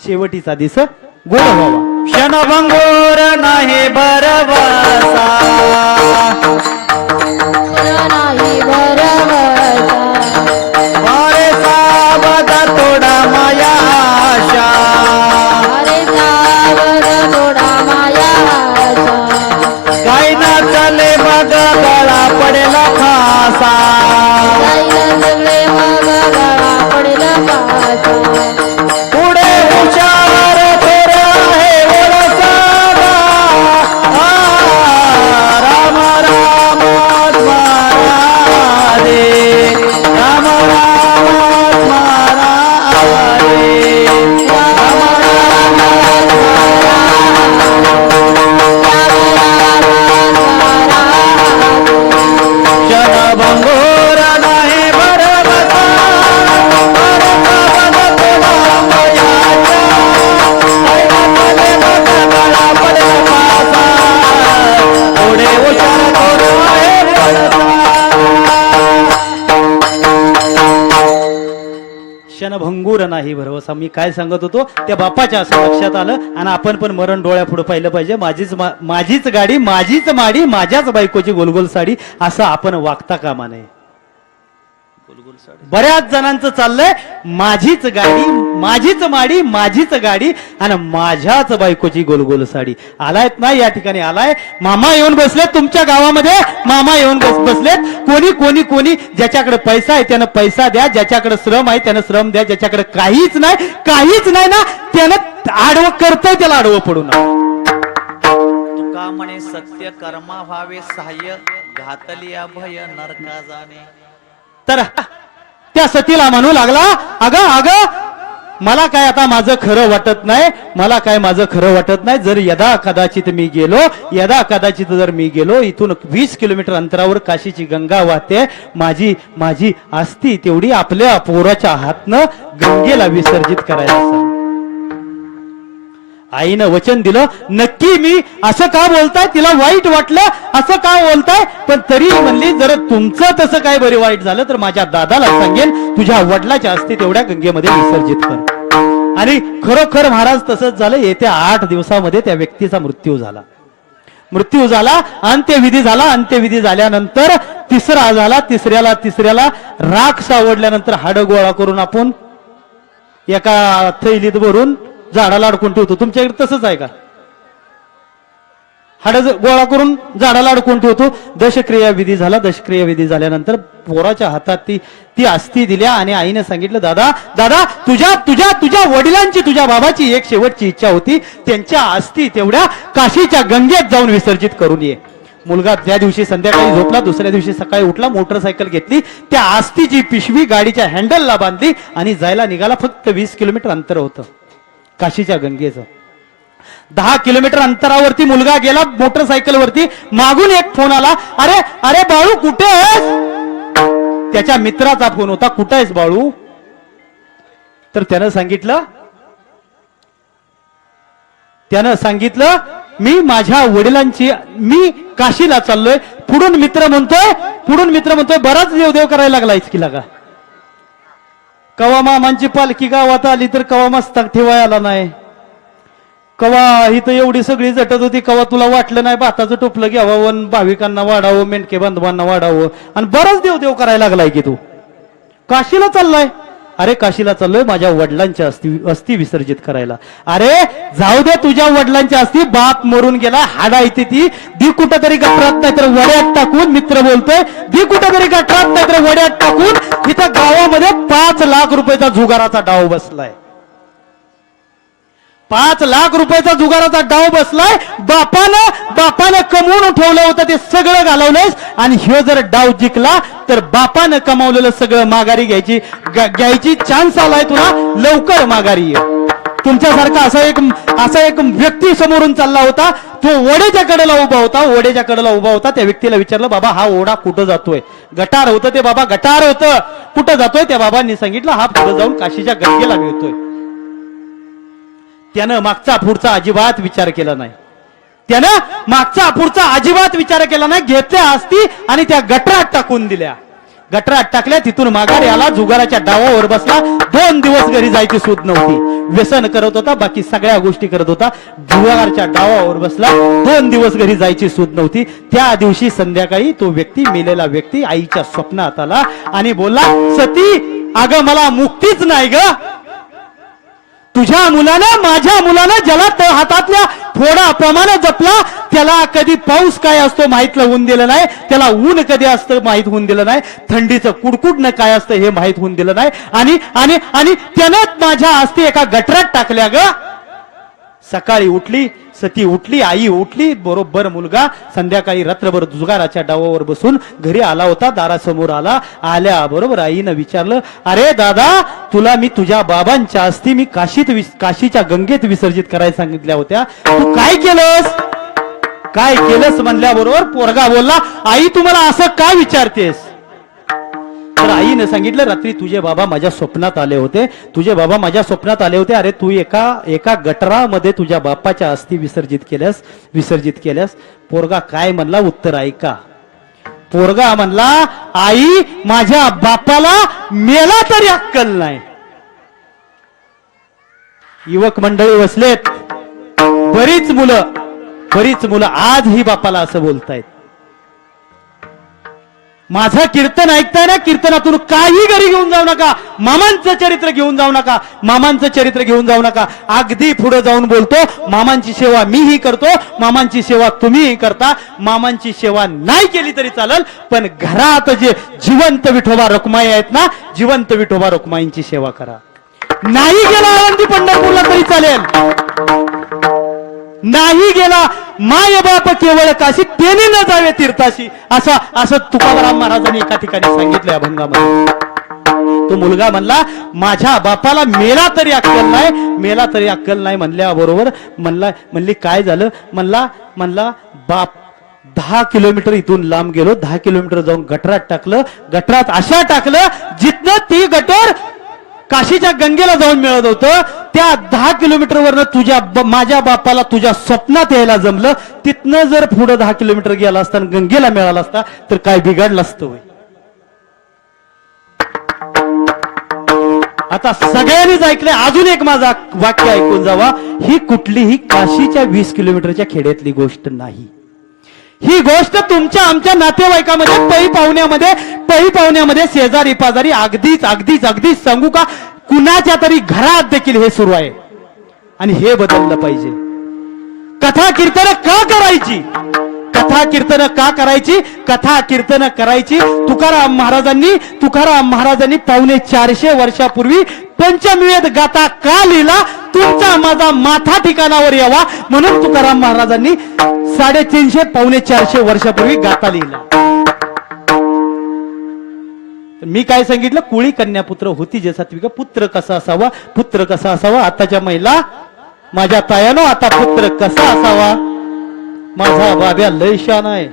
शेवटीचा दिवस गोड व्हावा. क्षणभंगोर नाही बरवासा, नाही बरवसा, वारे सावध थोडा माया आशा, अरे सावध थोडा माया आशा, काय ना चले मग गळा पडेला फासा, जाईल सगळे मग गळा पडेल फासा, पुढे हुशार थोर आहे ओळसागा, राम राम स्मरा रे, राम राम स्मरा रे, राम राम क्षणभंगोर नाही बरवसा, क्षणभंगूर नाही भरवसा. मी काय सांगत होतो, त्या बापाच्या असं लक्षात आलं आणि आपण पण मरण डोळ्या पुढे पाहिलं पाहिजे. माझीच गाडी, माझीच माडी, माझ्याच बायकोची गोलगोल साडी, असं आपण वागता कामा नये. बऱ्याच जणांचं चाललंय, माझीच गाडी, माझीच माडी, माझीच गाडी आणि माझ्याच बायकोची गोलगोल साडी. आलायत ना या ठिकाणी आलाय. मामा येऊन बसलेत तुमच्या गावामध्ये, मामा येऊन बसलेत. कोणी ज्याच्याकडे पैसा आहे त्यानं पैसा द्या, ज्याच्याकडे श्रम आहे त्यानं श्रम द्या, ज्याच्याकडे काहीच नाही ना त्यानं आडवं करतंय, त्याला आडवं पडू नका. तुका म्हणे सत्य कर्मा व्हावे सहाय्य, घातली अभय नरका जाणे. तर त्या सतीला म्हणू लागला, अगं मला काय आता माझं खरं वाटत नाही. जर यदा कदाचित मी गेलो, इथून 20 किलोमीटर अंतरावर काशीची गंगा वाहते. माझी अस्थी तेवढी आपल्या पोराच्या हातनं गंगेला विसर्जित करायला सांग. आईनं वचन दिलं. नक्की मी असं का बोलताय, तिला वाईट वाटलं असं का बोलताय, पण तरी म्हणली जर तुमचं तसं काय बरे वाईट झालं तर माझ्या दादाला सांगेन, तुझ्या वडिलाच्या असते तेवढ्या गंगेमध्ये विसर्जित कर. आणि खरोखर महाराज तसंच झालं. येत्या 8 दिवसामध्ये त्या व्यक्तीचा मृत्यू झाला. अंत्यविधी झाल्यानंतर तिसऱ्याला राख सावडल्यानंतर हाड गोळा करून आपण एका थैलीत भरून झाडाला अडकून ठेवतो. तुमच्याकडे तसंच आहे का? हाड गोळा करून झाडाला अडकून ठेवतो. दशक्रिया विधी झाल्यानंतर पोराच्या हातात ती अस्थी दिल्या आणि आईने सांगितलं, दादा तुझ्या वडिलांची, तुझ्या बाबाची एक शेवटची इच्छा होती, त्यांच्या अस्थी तेवढ्या काशीच्या गंगेत जाऊन विसर्जित करून ये. मुलगा त्या दिवशी संध्याकाळी झोपला. दुसऱ्या दिवशी सकाळी उठला, मोटरसायकल घेतली, त्या अस्थीची पिशवी गाडीच्या हँडलला बांधली आणि जायला निघाला. फक्त 20 किलोमीटर अंतर होतं काशीच्या गंगेचं. 10 किलोमीटर अंतरावरती मुलगा गेला मोटरसायकल वरती. मागून एक फोन आला, अरे बाळू कुठे आहेस? त्याच्या मित्राचा फोन होता, कुठं आहेस बाळू? तर त्यानं सांगितलं मी माझ्या वडिलांची, मी काशीला चाललोय. पुढून मित्र म्हणतोय बराच देवदेव करायला लागलायच की लागा. कवा मामांची पालखी गावात आली तर कवा मस्तक ठेवाय आला नाही, कवा इथं एवढी सगळी झटत होती, कवा तुला वाटलं नाही भाताचं टोपलं घ्यावं, भाविकांना वाढावं, मेंढके बांधवांना वाढावं, आणि बराच देवदेव करायला लागलाय की तू काशीला चाललाय. अरे काशीला चाललोय माझ्या वडिलांच्या अस्थी विसर्जित करायला. अरे जाऊ दे तुझ्या वडिलांच्या अस्थी, बाप मरून गेला, हाडा इथे ती दी कुठं तरी गटरात नाही तर वड्यात टाकून, मित्र बोलतोय दी कुठं तरी गटरात नाही तर वड्यात टाकून, इथं गावामध्ये 5 लाख रुपयाचा जुगाराचा डाव बसलाय. 5 लाख रुपयाचा जुगाराचा डाव बसलाय. बापानं कमवून ठेवलं होतं ते सगळं घालवलंयस, आणि ह्यो जर डाव जिंकला तर बापानं कमावलेलं सगळं माघारी घ्यायची चान्स आलाय तुला, लवकर माघारी ये. तुमच्यासारखा असा एक व्यक्ती समोरून चालला होता, तो ओढ्याच्या कडेला उभा होता. त्या व्यक्तीला विचारलं, बाबा हा ओढा कुठं जातोय? गटार होतं ते बाबा, गटार होतं. कुठं जातोय? त्या बाबांनी सांगितलं हा पुढे जाऊन काशीच्या गंगेला मिळतोय. त्यानं मागचा पुढचा अजिबात विचार केला नाही. घेतल्या असती आणि त्या गटरात टाकून दिल्या. गटरात टाकल्या, तिथून माघारी आला, जुगाराच्या डावावर बसला. 2 दिवस घरी जायची सूद नव्हती. व्यसन करत होता, बाकी सगळ्या गोष्टी करत होता. जुगाराच्या डावावर बसला, 2 दिवस घरी जायची सूद नव्हती. त्या दिवशी संध्याकाळी तो व्यक्ती, मेलेला व्यक्ती आईच्या स्वप्नात आला आणि बोलला, सती अगं मला मुक्तीच नाही ग. तुझ्या मुलानं, माझ्या मुलानं ज्याला हातातल्या फोडाप्रमाणे जपला, त्याला कधी पाऊस काय असतो माहित होऊन दिलं नाही, त्याला ऊन कधी असतं माहित होऊन दिलं नाही, थंडीचं कुडकुडणं काय असतं हे माहित होऊन दिलं नाही, आणि त्यानं माझ्या अस्थी एका गटरात टाकल्या ग. सकाळी उठली, सती उठली, आई उठली, बरोबर मुलगा संध्याकाळी रात्रभर जुगाराच्या डावावर बसून घरी आला होता. दारासमोर आल्या बरोबर आईनं विचारलं, अरे दादा तुला मी तुझ्या बाबांच्या अस्थी मी काशीच्या गंगेत विसर्जित करायला सांगितल्या होत्या, तू काय केलंस म्हणल्याबरोबर पोरगा बोलला, आई तुम्हाला असं काय विचारतेस? तर आईने सांगितलं, रात्री तुझे बाबा माझ्या स्वप्नात आले होते. अरे तू एका गटरामध्ये तुझ्या बापाच्या अस्थी विसर्जित केल्यास. पोरगा काय म्हणला, उत्तर ऐका. पोरगा म्हणला, आई माझ्या बापाला मेला तरी अक्कल नाही. युवक मंडळी बसलेत, बरीच मुलं आजही बापाला असं बोलतायत. माझं कीर्तन ऐकताय ना, कीर्तनातून काही घरी घेऊन जाऊ नका, मामांचं चरित्र घेऊन जाऊ नका. अगदी पुढे जाऊन बोलतो, मामांची सेवा मीही करतो, मामांची सेवा तुम्हीही करता. मामांची सेवा नाही केली तरी चालेल, पण घरात जे जिवंत विठोबा रखुमाई आहेत ना, जिवंत विठोबा रखुमाईंची सेवा करा. नाही गेला आळंदी पंढरपूरला तरी चालेल, नाही गेला माय बाप केवळ काशी, तेने न जावे तीर्थाशी, असं तुकाराम महाराजांनी एका ठिकाणी सांगितलं अभंगामध्ये. तो मुलगा म्हणला, माझ्या बापाला मेला तरी अक्कल नाही म्हणल्याबरोबर म्हणली काय झालं? म्हणला बाप 10 किलोमीटर इथून लांब गेलो, 10 किलोमीटर जाऊन गटरात टाकलं. गटरात अशा टाकलं जिथनं ती गटर काशीच्या गंगेला जाऊन मिळत होतं. त्या 10 किलोमीटरवरनं माझ्या बापाला तुझ्या स्वप्नात यायला जमलं. तिथनं जर पुढे 10 किलोमीटर गेला असता आणि गंगेला मिळाला असता तर काय बिघडलं असतं? आता सगळ्यांनीच ऐकलंय, अजून एक माझा वाक्य ऐकून जावा. ही कुठलीही काशीच्या 20 किलोमीटरच्या खेड्यातली गोष्ट नाही. ही गोष्ट तुमच्या आमच्या नातेवाईकामध्ये, पही पाहुण्यामध्ये, शेजारी पाजारी, अगदीच सांगू का, कुणाच्या तरी घरात देखील हे सुरू आहे. आणि हे बदललं पाहिजे. कथा कीर्तन कथा कीर्तन करायची. तुकाराम महाराजांनी 450 वर्षापूर्वी पंचमीवेद गाता का लिहिला? तुमचा माझा माथा ठिकाणावर यावा म्हणून तुकाराम महाराजांनी 350 450 वर्षापूर्वी गाता लिहिला. मी काय सांगितलं? कुळी कन्यापुत्र होती जे सात्विक. पुत्र कसा असावा? आताच्या महिला माझ्या तायानो, आता पुत्र कसा असावा? माझा बाब्या लय शान आहे.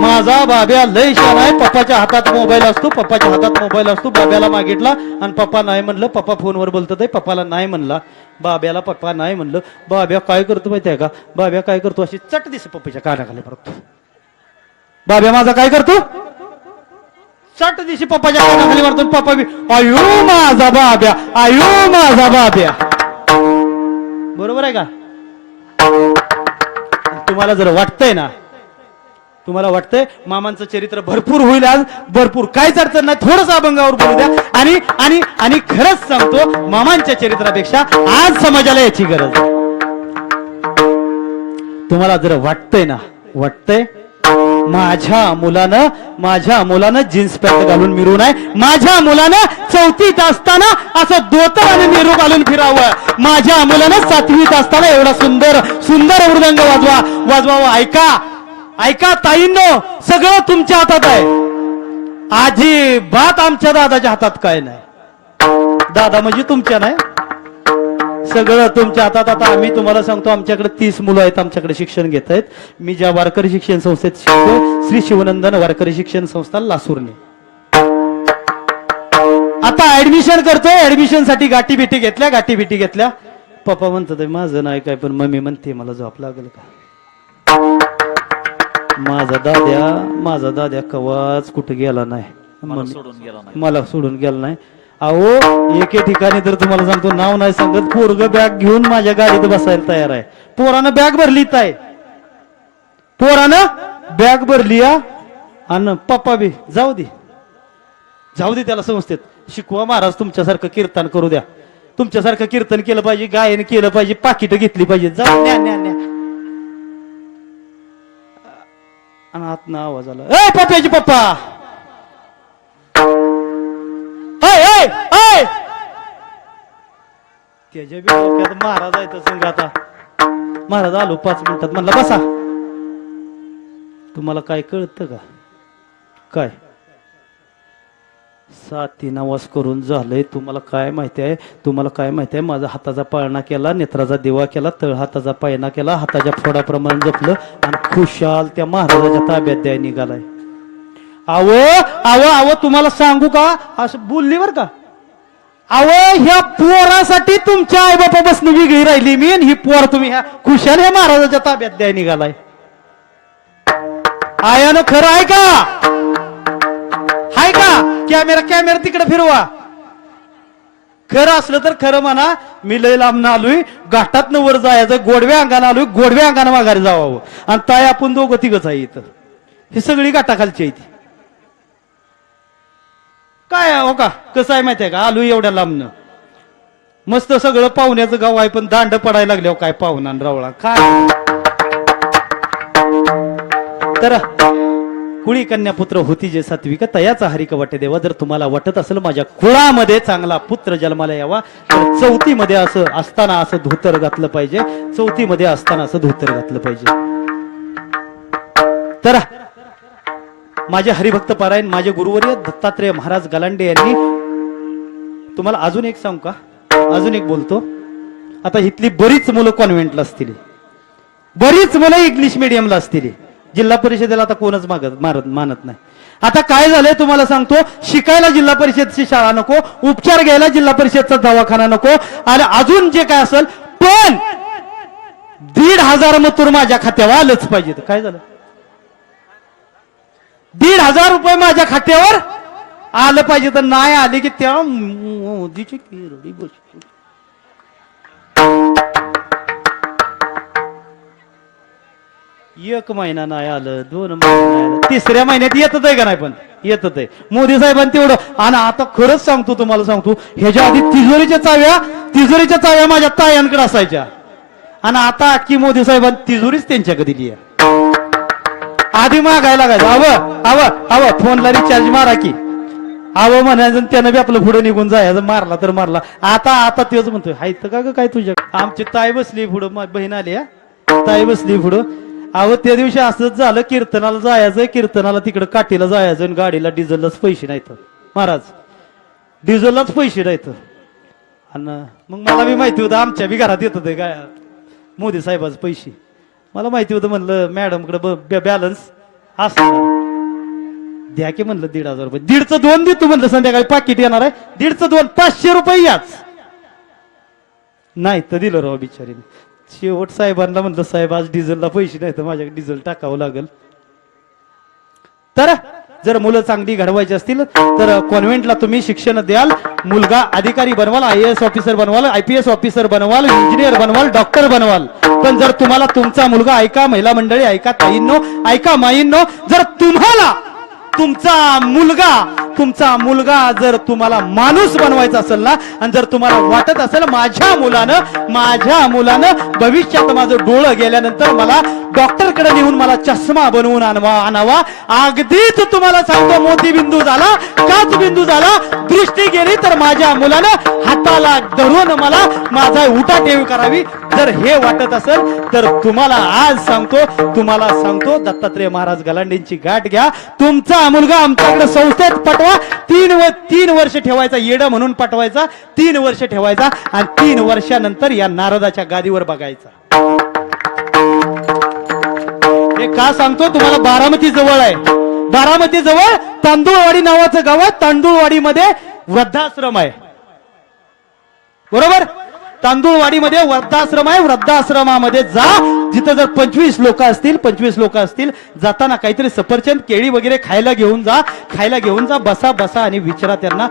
माझा बाब्या लय शान आहे. पप्पाच्या हातात मोबाईल असतो, पप्पाच्या हातात मोबाईल असतो. बाब्याला मागितला आणि पप्पा नाही म्हणलं. पप्पा फोनवर बोलतात आहे, पप्पाला नाही म्हणला. बाब्याला पप्पा नाही म्हणलं. बाब्या काय करतो माहिती आहे का? बाब्या काय करतो, अशी चट दिसे पप्पाच्या कानाखाली मारतो. बाब्या माझा काय करतो, चट दिशी पप्पाच्या कानाखाली मारतो. पप्पा बी आयो माझा बाब्या, आयो माझा बाब्या. बरोबर आहे का? तुम्हाला जर वाटतंय ना, तुम्हाला वाटतंय मामांचं चरित्र भरपूर होईल आज, भरपूर काहीच अडचण नाही, थोडंसं अभंगावर बोलू द्या. आणि आणि आणि खरंच सांगतो, मामांच्या चरित्रापेक्षा आज समाजाला याची गरज आहे. तुम्हाला जर वाटतंय ना, वाटतंय माझ्या मुलानं जीन्स पॅन्ट घालून मिरू नये, माझ्या मुलानं 4थीत असताना असं धोतर आणि नेहरू घालून फिरावं, माझ्या मुलानं 7वीत असताना एवढा सुंदर सुंदर मृदंग वाजवावं. ऐका ताईंनो, सगळं तुमच्या हातात आहे. अजिबात आमच्या दादाच्या हातात काय नाही. दादा म्हणजे तुमच्या नाही, सगळं तुमच्या हातात. आता आम्ही तुम्हाला सांगतो, आमच्याकडे 30 मुलं आहेत, आमच्याकडे शिक्षण घेत आहेत. मी ज्या वारकरी शिक्षण संस्थेत शिकतो, श्री शिवनंदन वारकरी शिक्षण संस्था लासूरने. आता ऍडमिशन करतोय, ऍडमिशन साठी गाठी भेटी घेतल्या. पप्पा म्हणतात माझं नाही काय, पण मम्मी म्हणते मला झोप लागेल का. माझा दाद्या कवाच कुठे गेला नाही, मला सोडून गेला नाही. अहो एके ठिकाणी तर तुम्हाला सांगतो, नाव नाही सांगत, पोरग बॅग घेऊन माझ्या गाडीत बसायला तयार आहे. पोरानं बॅग भरली, पोरानं बॅग भरली आणि पप्पा बी जाऊ दे त्याला संस्थेत शिकवा महाराज, तुमच्यासारखं कीर्तन करू द्या, तुमच्यासारखं कीर्तन केलं पाहिजे, गायन केलं पाहिजे, पाकिट घेतली पाहिजे, जाऊ न्या. आणि आतनं आवाज आला, ए पप्प्याची पप्पा, त्याच्या बी डोक्यात महाराज आहे तर संग. आता महाराज आलो 5 मिनिटात, म्हणला बसा. तुम्हाला काय कळतं का? काय 7 नवाज करून झालंय. तुम्हाला काय माहिती आहे? माझा हाताचा पाळणा केला, नेत्राचा दिवा केला, तळ हाताचा पायना केला, हाताच्या फोडाप्रमाणे जपलं आणि खुशाल त्या महाराजाच्या ताब्यात द्याय निघालाय. आवो तुम्हाला सांगू का, असं बोलली बर का. ह्या पोरासाठी तुमच्या आई बापा बसणं वेगळी राहिली मी, आणि ही पोर तुम्ही ह्या खुशाल ह्या महाराजाच्या ताब्यात द्याय निघालाय. आयानं खरं आहे का? कॅमेरा तिकडे फिरवा. खरं असलं तर खरं म्हणा. मी लय लांबनं आलोय, घाटातनं वर जायचं, गोडव्या अंगानं आलोय, गोडव्या अंगानं माघारी जावावं. आणि ताई आपण 2-3 आहे इथं, ही सगळी घाटाखालची आहे. काय हो का, कसं आहे माहितीये का, आलोय एवढ्या लांबनं, मस्त सगळं पाहुण्याचं गाव आहे, पण दांड पडायला लागले काय पाहुणा रावळा काय. तर कुळी कन्या पुत्र होती जे सात्विक, तयाचा हरिक वाटे देवा. जर तुम्हाला वाटत असेल माझ्या कुळामध्ये चांगला पुत्र जन्माला यावा, तर 4थी मध्ये असताना असं धोतर घातलं पाहिजे, 4थी मध्ये असताना असं धोतर घातलं पाहिजे. तर माझे हरिभक्त पारायण माझे गुरुवर्य दत्तात्रेय महाराज गलांडे यांनी, तुम्हाला अजून एक सांगू का, अजून एक बोलतो. आता इथली बरीच मुलं कॉन्व्हेंटला असतील, बरीच मुलं इंग्लिश मिडियमला असतील, जिल्हा परिषदेला आता कोणच मानत नाही. आता काय झालंय तुम्हाला सांगतो, शिकायला जिल्हा परिषदची शाळा नको, उपचार घ्यायला जिल्हा परिषदचा दवाखाना नको, आणि अजून जे काय असेल, पण 1,500 मथुर माझ्या खात्यावर आलंच पाहिजे. काय झालं, 1,500 रुपये माझ्या खात्यावर आलं पाहिजे. तर नाही आले की त्या मोदीची किरडी बसली. एक महिना नाही आलं, 2 महिने नाही आलं, 3ऱ्या महिन्यात येतच आहे का नाही, पण येतच आहे मोदी साहेबांनी तेवढं. आणि आता खरंच सांगतो, तुम्हाला सांगतो, ह्याच्या आधी तिजोरीच्या चाव्या माझ्या तायांकडे असायच्या, आणि आता अख्खी मोदी साहेबांनी तिजोरीच त्यांच्याकडे दिली आहे. आधी मागायला लागायचं, फोनला रिचार्ज मारा की, म्हणायचं, त्यानं बी आपलं पुढे निघून जायचं, मारला तर मारला. आता तेच म्हणतोय, हायत का ग काय तुझ्या. आमची ताई बसली पुढं, बहीण आली, ताई बसली पुढं. त्या दिवशी असंच झालं, कीर्तनाला जायचं, कीर्तनाला तिकडं काठीला जायचं, आणि गाडीला डिझेललाच पैसे नाहीत महाराज, डिझेललाच पैसे नाहीत. आणि मग मला बी माहिती होतं, आमच्या बी घरात येत होते काय मोदी साहेबाचे पैसे, मला माहिती होतं. म्हणलं मॅडमकडे बॅलन्स असं द्या की म्हणलं 1,500 रुपये. 1.5चं 2 देतो म्हणलं, संध्याकाळी पाकिट येणार आहे. 1.5चं 2 500 रुपये याच नाही तर दिलं राव बिचारीने. शेवट साहेबांना म्हणलं साहेब आज डिझेलला पैसे नाही तर माझ्याकडे डिझेल टाकावं लागेल. तर जर मुलं चांगली घडवायची असतील तर कॉन्व्हेंटला तुम्ही शिक्षण द्याल. मुलगा अधिकारी बनवाल, IAS ऑफिसर बनवाल, IPS ऑफिसर बनवाल, इंजिनियर बनवाल, डॉक्टर बनवाल. पण जर तुम्हाला तुमचा मुलगा, ऐका महिला मंडळी, ऐका ताईंनो, ऐका माईंनो, जर तुम्हाला तुमचा मुलगा जर तुम्हाला माणूस बनवायचा असेल ना, आणि जर तुम्हाला वाटत असेल माझ्या मुलानं भविष्यात माझं डोळं गेल्यानंतर मला डॉक्टरकडे नेऊन मला चष्मा बनवून आणावा, अगदीच तुम्हाला सांगतो मोतीबिंदू झाला, काच बिंदू झाला, दृष्टी गेली तर माझ्या मुलानं हाताला धरून मला माझा उठाठेवी करावी. जर हे वाटत असेल तर तुम्हाला आज सांगतो दत्तात्रय महाराज गलांडेंची गाठ घ्या. तुमचा मुलगा आमच्याकडे संस्थेत पाठवा. 3 वर्ष ठेवायचा, येडं म्हणून पाठवायचा, 3 वर्ष ठेवायचा आणि 3 वर्षानंतर या नारदाच्या गादीवर बघायचा. हे का सांगतो तुम्हाला? बारामती जवळ आहे. बारामती जवळ तांदूळवाडी नावाचं गाव आहे. तांदूळवाडीमध्ये वृद्धाश्रम आहे, बरोबर? तांदूळवाडीमध्ये वृद्धाश्रम आहे. वृद्धाश्रमामध्ये जा, जिथं जर 25 लोक असतील, जाताना काहीतरी सफरचंद, केळी वगैरे खायला घेऊन जा. बसा आणि विचारा त्यांना,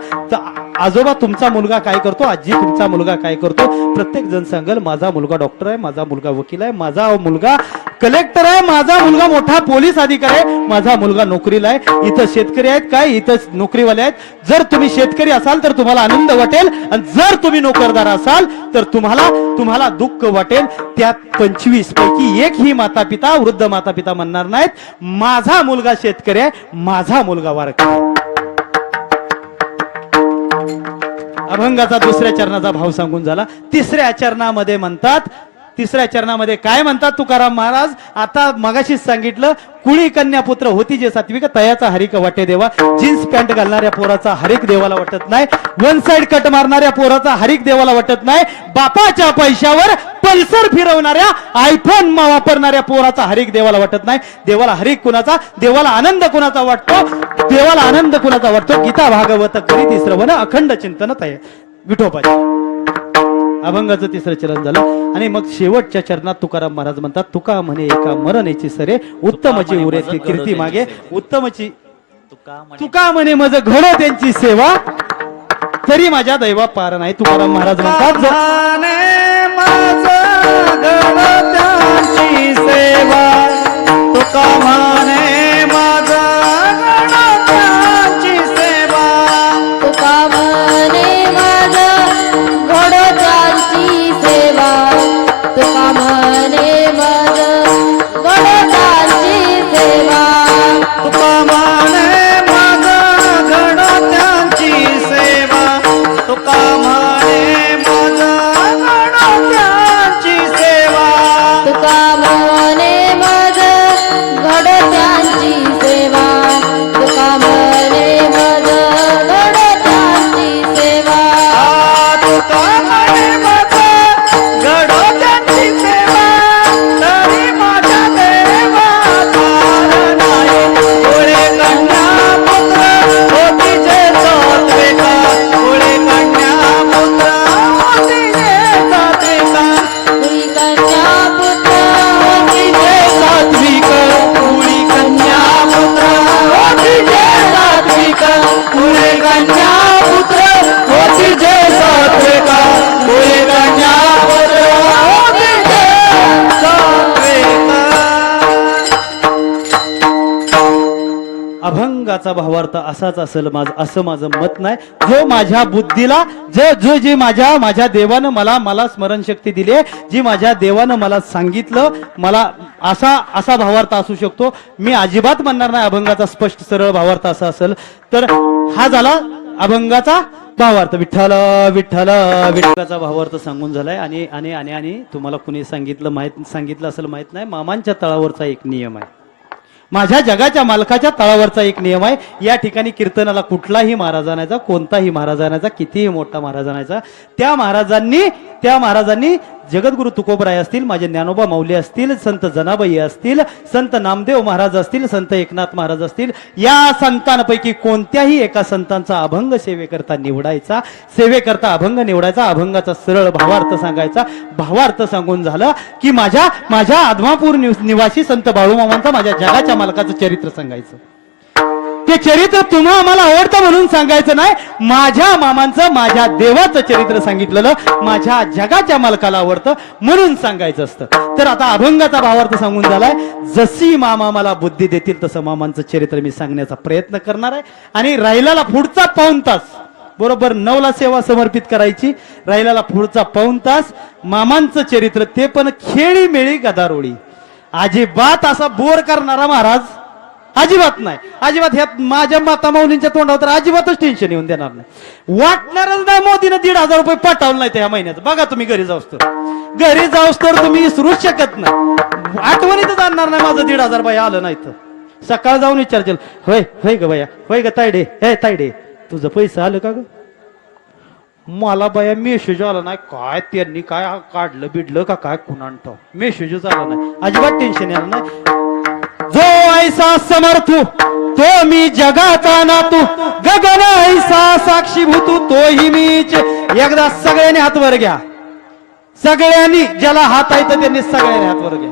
आजोबा तुमचा मुलगा काय करतो, आजी तुमचा मुलगा काय करतो. प्रत्येक जण सांगेल माझा मुलगा डॉक्टर आहे, माझा मुलगा वकील आहे, माझा मुलगा कलेक्टर आहे, माझा मुलगा मोठा पोलीस अधिकारी आहे, माझा मुलगा नोकरीला आहे. इथं शेतकरी आहेत काय, इथं नोकरीवाले आहेत. जर तुम्ही शेतकरी असाल तर तुम्हाला आनंद वाटेल, आणि जर तुम्ही नोकरदार असाल तर तुम्हाला दुःख वाटेल. त्यात 25 पैकी एकही वृद्ध माता पिता म्हणणार नाहीत माझा मुलगा शेतकरी आहे, माझा मुलगा वारकरी. अभंगाचा 2ऱ्या चरणाचा भाव सांगून झाला. 3ऱ्या चरणामध्ये काय म्हणतात तुकाराम महाराज? आता मगाशीच सांगितलं, कुळी कन्या पुत्र होती जे सात्विक, तयाचा हरिक वाटे देवा. जीन्स पॅन्ट घालणाऱ्या पोराचा हरिक देवाला वाटत नाही, 1 साइड कट मारणाऱ्या पोराचा हरिक देवाला वाटत नाही, बापाच्या पैशावर पल्सर फिरवणाऱ्या, आयफोन वापरणाऱ्या पोराचा हरिक देवाला वाटत नाही. देवाला हरिक कुणाचा, देवाला आनंद कुणाचा वाटतो? गीता भागवत करीत श्रवण, अखंड चिंतन तय विठोबाचे. अभंगाचं 3रं चरण झालं. आणि मग शेवटच्या चरणात तुकाराम महाराज म्हणतात, तुका म्हणे एका मरणेची सरे, उत्तमची उरे कीर्ती मागे, तुका म्हणे मज घडो त्यांची सेवा, तरी माझ्या दैवा पार नाही. तुकाराम महाराज म्हणतात त्यांची सेवा, तुका म्हणे माझ त्यांची सेवा, तुका म्हणे माझ घडो त्यांची सेवा, तुका म्हणे माझ घडो त्यांची सेवा, तुका म्हणे माझ घडो त्यांची सेवा, तुका म्हणे माझ घडो त्यांची सेवा, तुका म्हणे माझ घडो त्यांची सेवा, तुका म्हणे माझ घडो त्यांची सेवा, तुका म्हणे माझ घडो त्यांची सेवा, तरी माझ्या देवा पार नाही. पुढे कन्या पुत्र होती जे सात्विका, पुढे कन्या पुत्र होती जे सात्विका, कुळी कन्या पुत्र होती जे सात्विक, पुढे कन्या पुत्र होती जे सात्विक, पुढे कन्या पुत्र होती जे सात्विक, पुढे कन्या पुत्र होती जे सात्विक. अभंगाचा भावार्थ असाच असेल असं माझं मत नाही. जो माझ्या बुद्धीला जी माझ्या देवानं मला स्मरणशक्ती दिली आहे, जी माझ्या देवानं मला सांगितलं, मला असा भावार्थ असू शकतो. मी अजिबात म्हणणार नाही अभंगाचा स्पष्ट सरळ भावार्थ असा असेल. तर हा झाला अभंगाचा भावार्थ. विठ्ठल विठ्ठल विठ्ठलाचा भावार्थ सांगून झालाय. आणि तुम्हाला कुणी सांगितलं असेल माहित नाही, मामांच्या तळावरचा एक नियम आहे, माझ्या जगाच्या मालकाच्या तळावरचा एक नियम आहे. या ठिकाणी कीर्तनाला कुठलाही महाराज आणायचा, कोणताही महाराज आणायचा, कितीही मोठा महाराज आणायचा, त्या महाराजांनी जगद्गुरु तुकोबराय असतील, माझे ज्ञानोबा माऊली असतील, संत जनाबाई असतील, संत नामदेव महाराज असतील, संत एकनाथ महाराज असतील, या संतांपैकी कोणत्याही एका संतांचा अभंग सेवेकरता निवडायचा, सेवेकरता अभंग निवडायचा, अभंगाचा सरळ भावार्थ सांगायचा, भावार्थ सांगून झालं की माझ्या आदमापूर निवासी संत बाळूमामांचा, माझ्या जगाच्या मालकाचं चरित्र सांगायचं. ते चरित्र तुम्हा आम्हाला आवडतं म्हणून सांगायचं नाही, माझ्या मामांचं, माझ्या देवाचं चरित्र सांगितलेलं माझ्या जगाच्या मालकाला आवडतं म्हणून सांगायचं असतं. तर आता अभंगाचा भावार्थ सांगून झालाय. जशी मामा मला बुद्धी देतील तसं मामांचं चरित्र मी सांगण्याचा प्रयत्न करणार आहे. आणि राहिलेला पुढचा पाऊण तास, बरोबर 9ला सेवा समर्पित करायची, राहिलेला पुढचा पाऊण तास मामांचं चरित्र, ते पण खेळीमेळी गदारोळी, अजिबात असा बोर करणारा महाराज अजिबात नाही. अजिबात ह्या माझ्या माता माऊलींच्या तोंडावर तर अजिबातच टेन्शन येऊन देणार नाही, वाटणारच नाही. मोदीनं 1,500 रुपये पाठवलं नाही ह्या महिन्यात. बघा तुम्ही घरी जाऊस तर तुम्ही विसरूच शकत नाही, आठवणीतच आणणार नाही माझं 1,500 रुपये आलं नाही तर. सकाळ जाऊन विचारतील, होय होय ग बया, होय ग तायडे, हे तायडे तुझं पैसे आलं का ग? मला बया मेसेज आला नाही, काय त्यांनी काय काढलं बिडलं का काय कुणांठ, मेसेजच आला नाही. अजिबात टेन्शन आलं नाही. जो ऐसा समर्थ तो मी जगाचा नातू, गगन ऐसा साक्षीभूत तोही मीच. एकदा सगळ्यांनी हात वर घ्या, सगळ्यांनी, ज्याला हात आहे तर त्यांनी सगळ्यांनी हात वर घ्या.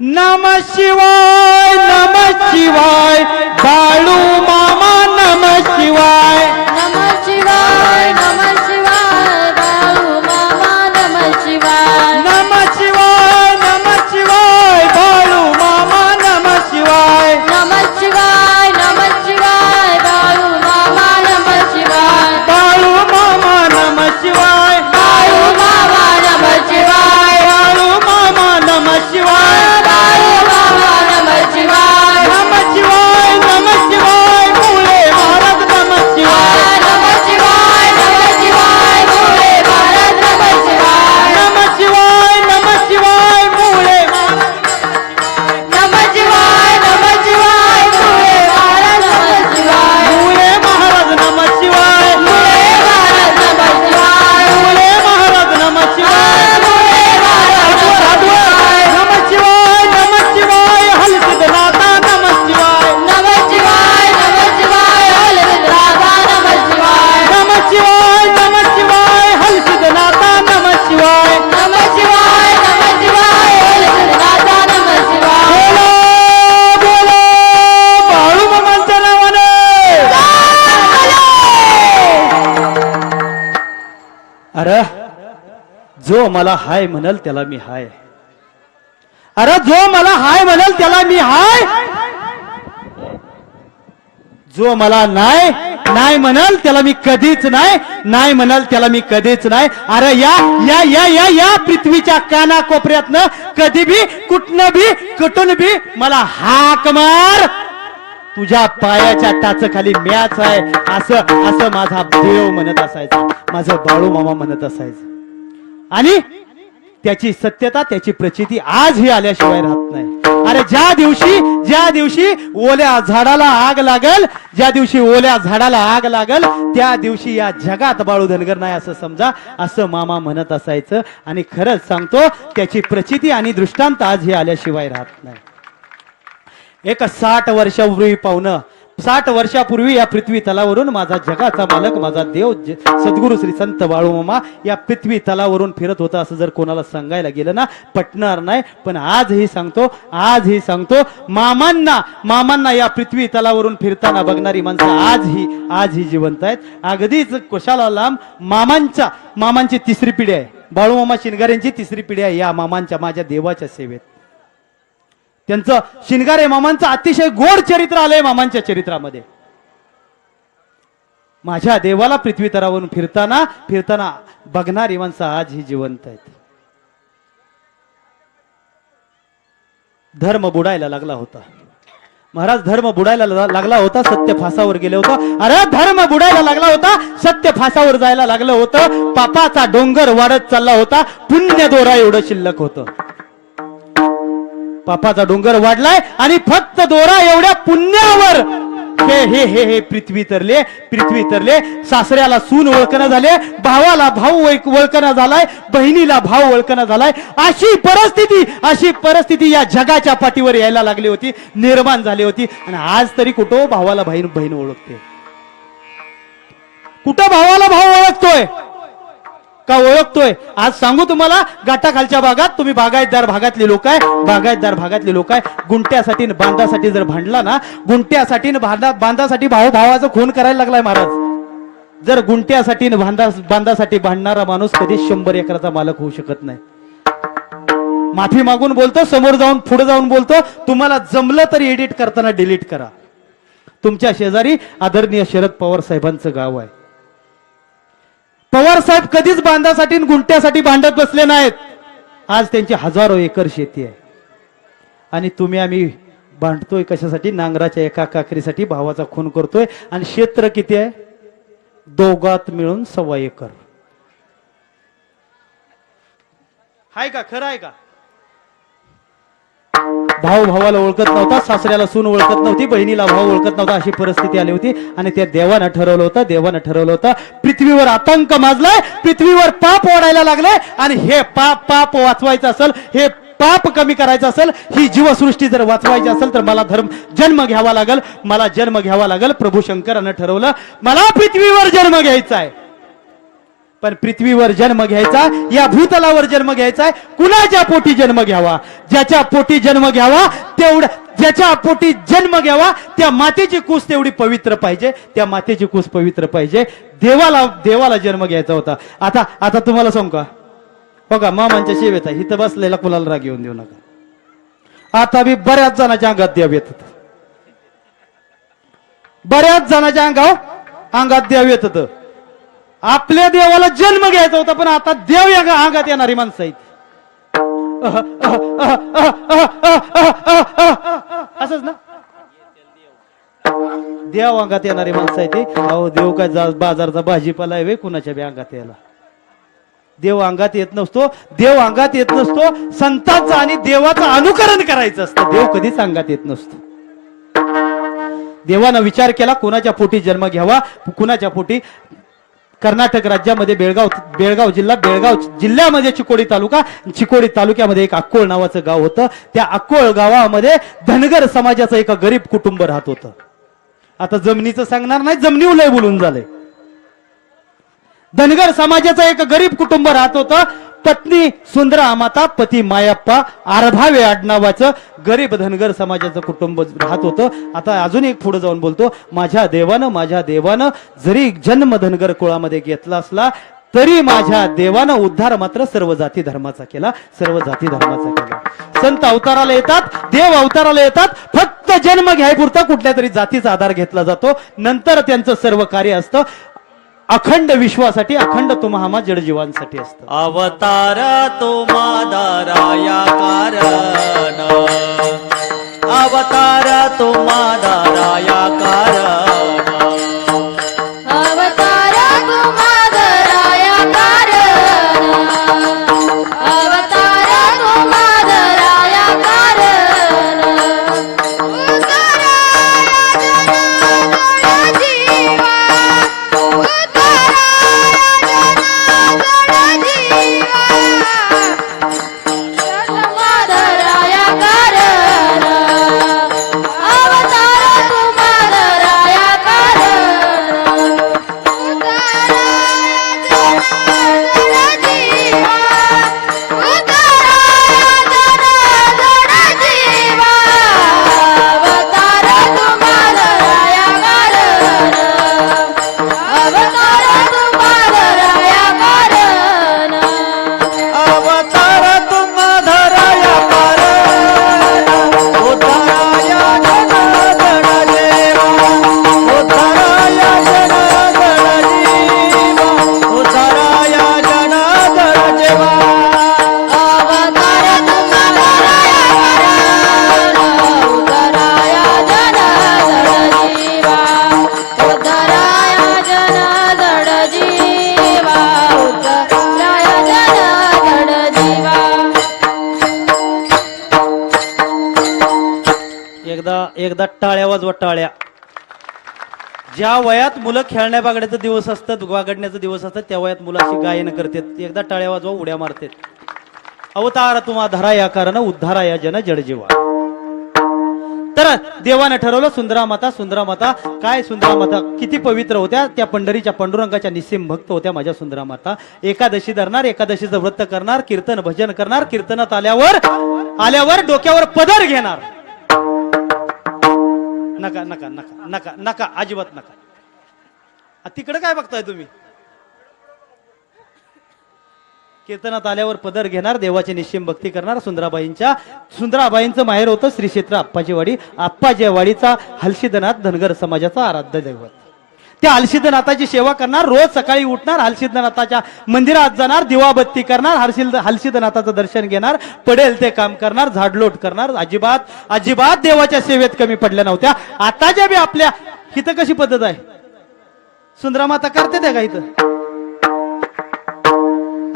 नम शिवाय, नम शिवाय, बाळू मामा नम शिवाय, नम शिवाय, नम शिवाय, बाळू मामा नम शिवाय, नम शिवाय, नम शिवाय, बाळू मामा नम शिवाय, नम शिवाय, नम शिवाय, बाळू मामा नम शिवाय, बाळू मामा नम शिवाय, बाळू मामा नम शिवाय, बाळू मामा नम शिवाय, बाळू मामा नम शिवाय, नम शिवाय, नम शिवाय, मुळे महाराज नम शिवाय, नम शिवाय, नम शिवाय, मुळे महाराज नम शिवाय, नम शिवाय, नम शिवाय, मुळे नम शिवाय, नम शिवाय, मुळे महाराज नम शिवाय, मुळे महाराज नम शिवाय, मुळे महाराज नम शिवाय, मुळे महाराज नम शिवाय, मुळे महाराज नम शिवाय, नम शिवाय, नम शिवाय, हलसिद्धनाथा नम शिवाय, नम शिवाय, नम शिवाय, हलसिद्धनाथा नम शिवाय, नम शिवाय, नम शिवाय, हलसिद्धनाथा नम शिवाय. नम शिवाय, नम शिवाय, हलसिद्धनाथा नम शिवाय. बोलो बोलो बाळू मामांच्या नावाने. अरे जो मला हाय म्हणल त्याला मी हाय, अरे जो मला हाय म्हणल त्याला मी हाय, जो मला नाही नाही म्हणल त्याला मी कधीच नाही, नाही म्हणल त्याला मी कधीच नाही. अरे या या या या या पृथ्वीच्या काना कोपऱ्यातनं कधी बी कुठनं बी कुठून बी मला हाक मार, तुझ्या पायाच्या टाचखाली म्याच आहे, असं असं माझा देव म्हणत असायचा, माझं बाळू मामा म्हणत असायचं. आणि त्याची सत्यता, त्याची प्रचिती आजही आल्याशिवाय राहत नाही. अरे ज्या दिवशी ओल्या झाडाला आग लागल, ज्या दिवशी ओल्या झाडाला आग लागल, त्या दिवशी या जगात बाळू धनगर नाही असं समजा, असं मामा म्हणत असायचं. आणि खरंच सांगतो, त्याची प्रचिती आणि दृष्टांत आजही आल्याशिवाय राहत नाही. एक 60 वर्षापूर्वी पाहुणं, 60 वर्षापूर्वी या पृथ्वी तलावरून माझा जगाचा मालक, माझा देव सद्गुरु श्री संत बाळूमामा या पृथ्वी तलावरून फिरत होता असं जर कोणाला सांगायला गेलं ना पटणार नाही. पण आजही सांगतो मामांना या पृथ्वी तलावरून फिरताना बघणारी माणसं आजही जिवंत आहेत. अगदीच कशाला लांब मामांची तिसरी पिढी आहे, बाळूमामा शिनगारेंची तिसरी पिढी आहे या मामांच्या, माझ्या देवाच्या सेवेत. त्यांचं शिनगारे मामांचं अतिशय गोड चरित्र आलंय मामांच्या चरित्रामध्ये. माझ्या देवाला पृथ्वी तलावरून फिरताना बघणारी माणसं आजही जिवंत आहेत. धर्म बुडायला लागला होता महाराज, धर्म बुडायला लागला होता, सत्य फासावर गेले होतं. अरे धर्म बुडायला लागला होता, सत्य फासावर जायला लागलं होतं. पापाचा डोंगर वाढत चालला होता, पुण्य दोरा एवढं शिल्लक होतं. पापाचा डोंगर वाढलाय आणि फक्त दोरा एवढ्या पुण्यावर हे पृथ्वी तरले सासऱ्याला सून ओळखणं झाले, भावाला भाऊ ओळखणं झालाय, बहिणीला भाव ओळखणं झालाय. अशी परिस्थिती या जगाच्या पाठीवर यायला लागली होती, निर्माण झाली होती. आणि आज तरी कुठं भावाला बहीण ओळखते? कुठं भावाला भाव ओळखतोय का ओळखतोय? आज सांगू तुम्हाला, गाठाखालच्या भागात तुम्ही बागायतदार भागातले लोक आहे, गुंट्यासाठी बांधासाठी जर भांडला ना, गुंट्यासाठी बांधासाठी भावाचा खून करायला लागलाय महाराज. जर गुंट्यासाठी बांधासाठी भांडणारा माणूस कधीच 100 एकराचा मालक होऊ शकत नाही. माफी मागून बोलतो, समोर जाऊन पुढे जाऊन बोलतो. तुम्हाला जमलं तर एडिट करताना डिलीट करा. तुमच्या शेजारी आदरणीय शरद पवार साहेबांचं गाव आहे. पवार साहेब कधीच बांधासाठी गुंट्यासाठी भांडत बसले नाहीत. आज त्यांची हजारो एकर शेती आहे. आणि आम्ही भांडतोय कशासाठी? नांगराच्या एका काकरीसाठी भावाचा खून करतोय. आणि क्षेत्र किती आहे? दोघात मिळून 1.25 एकर. हाय का? खरं आहे का? भाऊ भावाला ओळखत नव्हता, सासऱ्याला सून ओळखत नव्हती, बहिणीला भाऊ ओळखत नव्हता. अशी परिस्थिती आली होती. आणि त्या देवानं ठरवलं होतं पृथ्वीवर आतंक माजलाय, पृथ्वीवर पाप ओढायला लागलाय. आणि हे पाप वाचवायचं असेल, हे पाप कमी करायचं असेल, ही जीवसृष्टी जर वाचवायची असेल तर मला जन्म घ्यावा लागेल. प्रभू शंकरानं ठरवलं मला पृथ्वीवर जन्म घ्यायचा आहे. पण पृथ्वीवर जन्म घ्यायचा, या भूतलावर जन्म घ्यायचा, कुणाच्या पोटी जन्म घ्यावा? ज्याच्या पोटी जन्म घ्यावा ज्याच्या पोटी जन्म घ्यावा त्या मातेची कूस तेवढी पवित्र पाहिजे. देवाला जन्म घ्यायचा होता. आता तुम्हाला सांगू का? बघा, मामांच्या सेवेत आहे, इथं बसलेला कुणाला राग येऊन देऊ नका. आता बी बऱ्याच जणांच्या अंगात देव येत होत, होतं. आपल्या देवाला जन्म घ्यायचा होता, पण आता देव या अंगात येणारी माणसं आहेत. असंच ना, देव अंगात येणारी माणसं आहे ते. अहो, देव काय बाजारचा भाजीपाला आहे कुणाच्या बी अंगात यायला? देव अंगात येत नसतो. संतांचं आणि देवाचं अनुकरण करायचं असतं. देव कधीच अंगात येत नसतो. देवानं विचार केला कुणाच्या पोटी जन्म घ्यावा, कुणाच्या पोटी. कर्नाटक राज्यामध्ये बेळगाव जिल्ह्यामध्ये चिकोडी तालुक्यामध्ये एक अक्कोळ नावाचं गाव होतं. त्या अक्कोळ गावामध्ये धनगर समाजाचं एक गरीब कुटुंब राहत होतं. आता जमिनीचं सांगणार नाही, जमिनी उलय बोलून झालंय. धनगर समाजाचं एक गरीब कुटुंब राहत होतं. पत्नी सुंदरा माता, पती मायाप्पा, आरभावे आडनावाचं गरीब धनगर समाजाचं कुटुंब राहत होतं. आता अजून एक पुढे जाऊन बोलतो, माझ्या देवानं जरी जन्म धनगर कुळामध्ये घेतला असला तरी माझ्या देवानं उद्धार मात्र सर्व जाती धर्माचा केला. संत अवताराला येतात, देव अवताराला येतात, फक्त जन्म घ्यायपुरता कुठल्या तरी जातीचा आधार घेतला जातो. नंतर त्यांचं सर्व कार्य असतं अखंड विश्वासाठी, अखंड तुम्हा जडजीवांसाठी असतं. अवतार तुम्हा दाराया कारण, अवतार तुम्हा दाराया कारण, अवतार तुम्हा दराया कारण, अवतार तुम्हा दराया कारण, एकदा टाळ्या वाजवा, टाळ्या. ज्या वयात मुलं खेळण्या बागड्याचा दिवस असतात, वागडण्याचा दिवस असतात, त्या वयात मुलाशी गायन करतात, एकदा टाळ्या वाजवा, उड्या मारतात. अवतार तुम्हा धरा या कारण उद्धारा या जन जडजीवा. तर देवानं ठरवलं सुंदरा माता काय सुंदरा माता किती पवित्र होत्या. त्या पंढरीच्या पांडुरंगाच्या निस्सीम भक्त होत्या माझ्या सुंदरा माता. एकादशी धरणार, एकादशीचं व्रत करणार, कीर्तन भजन करणार, कीर्तनात आल्यावर डोक्यावर पदर घेणार. नका नका नका नका नका अजिबात नका. तिकडे काय बघताय तुम्ही? कीर्तनात आल्यावर पदर घेणार, देवाची निश्चिम भक्ती करणार. सुंदराबाईंचं माहेर होतं श्री क्षेत्र आप्पाची वाडी. आप्पाजी वाडीचा हलसिद्धनाथ धनगर समाजाचा आराध्य दैवत. त्या हलसिद्धनाथाची सेवा करणार, रोज सकाळी उठणार, हलसिद्धनाथाच्या मंदिरात जाणार, दिवाबत्ती करणार, हलसिद्धनाथाचं दर्शन घेणार, पडेल ते काम करणार, झाडलोट करणार. अजिबात देवाच्या सेवेत कमी पडल्या नव्हत्या. आताच्या बी आपल्या इथं कशी पद्धत आहे? सुंदरा माता करते त्या का इथं?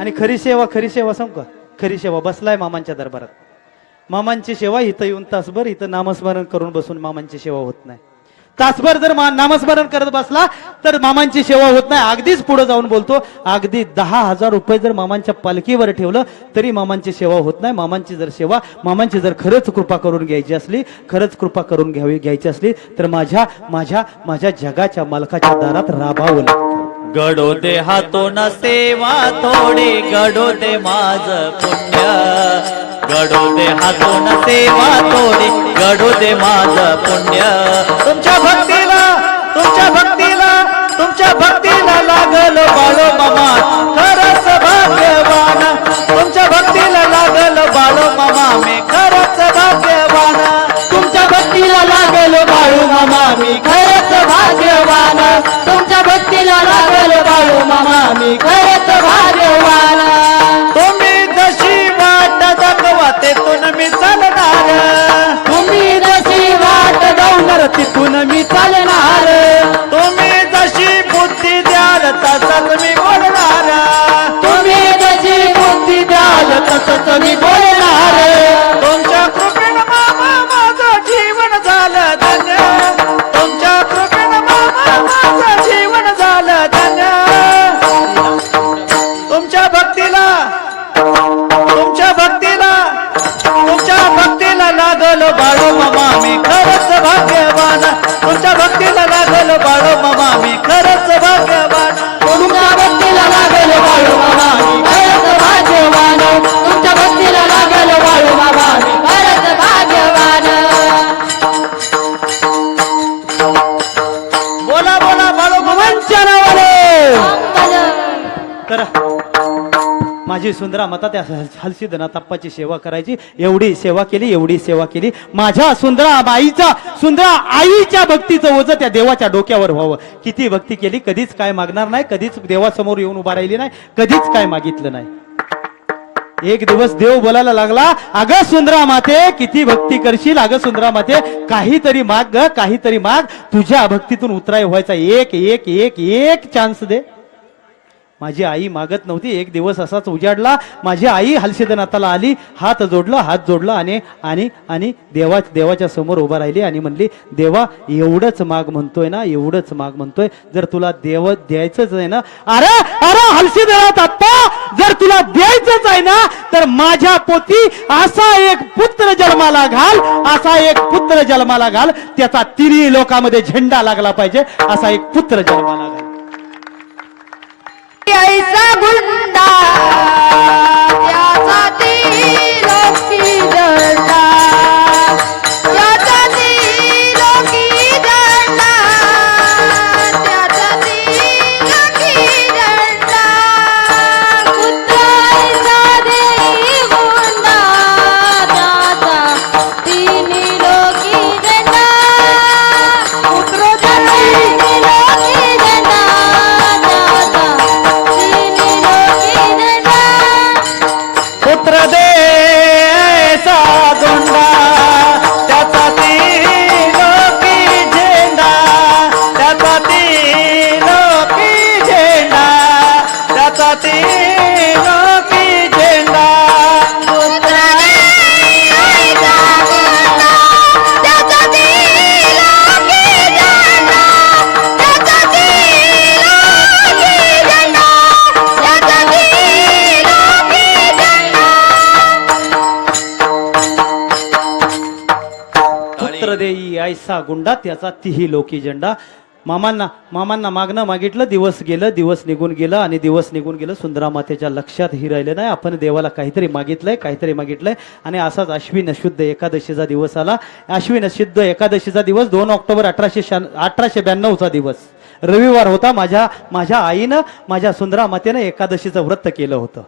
आणि खरी सेवा सांगू का? खरी सेवा बसलाय मामांच्या दरबारात. मामांची सेवा इथं येऊन तासभर इथं नामस्मरण करून बसून मामांची सेवा होत नाही. तासभर जर नामस्मरण करत बसला तर मामांची सेवा होत नाही. अगदीच पुढे जाऊन बोलतो, अगदी 10,000 रुपये जर मामांच्या पालखीवर ठेवलं तरी मामांची सेवा होत नाही. मामांची जर खरंच कृपा करून घ्यायची असली, खरंच कृपा करून घ्यायची असली तर माझ्या जगाच्या मालकाच्या दारात राबावं लागतं. घडो दे हातून सेवा थोडी, घडो दे माझ पुण्य. घडो दे हातून सेवा थोडी, घडो दे माझ पुण्य. तुमच्या भक्तीला लागल बाळो मामा खरंच भाग्यवान. तुमच्या भक्तीला लागल बाळो मामा मी खरंच भाग्यवान. तुमच्या भक्तीला लागल बाळू मामा मी खरंच भाग्यवान. तुमच्या भक्तीला लागल बाळू मामा मी खरंच भाग्यवान. तुम्ही जशी वाट दाखवा तेथून मी चालणार. तुम्ही जशी वाट जाऊन तिथून मी चालणार. तुम्ही जशी बुद्धी द्याल तसंच मी बोलणार. तुम्ही जशी बुद्धी द्याल तसंच मी बोलणार. तुमच्या कृपेनं मामा माझं जीवन झालं धन्य. तुमच्या कृपेनं मामा माझं जीवन झालं धन्य. तुमच्या भक्तीला लागल बाळू मामा मी खरंच भाग्यवान. तुमच्या भक्तीला लागल बाळू मामा मी खरंच भाग्यवान. तुमच्या भक्तीला लागल बाळू मामा मी खरंच भाग्यवान. तुमच्या भक्तीला लागल बाळू मामा मी खरंच भाग्यवान. बोला बाळू मामांच्या तर माझी सुंदरा माता त्या हलसिद्धनाथ अप्पाची सेवा करायची. एवढी सेवा केली. माझ्या सुंदरा आईच्या भक्तीचं ओझं त्या देवाच्या डोक्यावर व्हावं. किती भक्ती केली, कधीच काय मागणार नाही, कधीच देवासमोर येऊन उभा राहिली नाही, कधीच काय मागितलं नाही. एक दिवस देव बोलायला लागला, अगं सुंदरा माते किती भक्ती करशील, अगं सुंदरा माते काहीतरी माग, तुझ्या भक्तीतून उतराय व्हायचा एक चान्स दे. माझी आई मागत नव्हती. एक दिवस असाच उजाडला. माझी आई हलसिद्धनाथाला आली, हात जोडला आणि देवाच्या समोर उभा राहिली आणि म्हणली, देवा एवढंच माग म्हणतोय, जर तुला देव द्यायचंच आहे ना, अरे हलसिद्धनाथ अप्पा जर तुला द्यायचंच आहे ना तर माझ्या पोटी असा एक पुत्र जन्माला घाल, त्याचा तिन्ही लोकांमध्ये झेंडा लागला पाहिजे, असा एक पुत्र जन्माला घाल. ऐसा गुंडा त्याचा तिलोकी दंडा, त्याचा तिलोकी दंडा, त्याचा तिलोकी दंडा. पुत्र ऐसा देई गुंडा त्याचा तिलोकी दंडा. पुत्र तिलोकी दंडा त्याचा तिलोकी दंडा. देई ऐसा गुंडा त्याचा तिही लोकी झेंडा. मामांना मागणं मागितलं, दिवस निघून गेलं आणि दिवस निघून गेलं. सुंदरा मातेच्या लक्षात ही राहिलं नाही. आपण देवाला काहीतरी मागितलंय आणि असाच आश्विन शुद्ध एकादशीचा दिवस आला. आश्विन शुद्ध एकादशीचा दिवस 2 ऑक्टोबर 1892चा दिवस रविवार होता. माझ्या आईनं, माझ्या सुंदरा मातेनं एकादशीचं व्रत केलं होतं.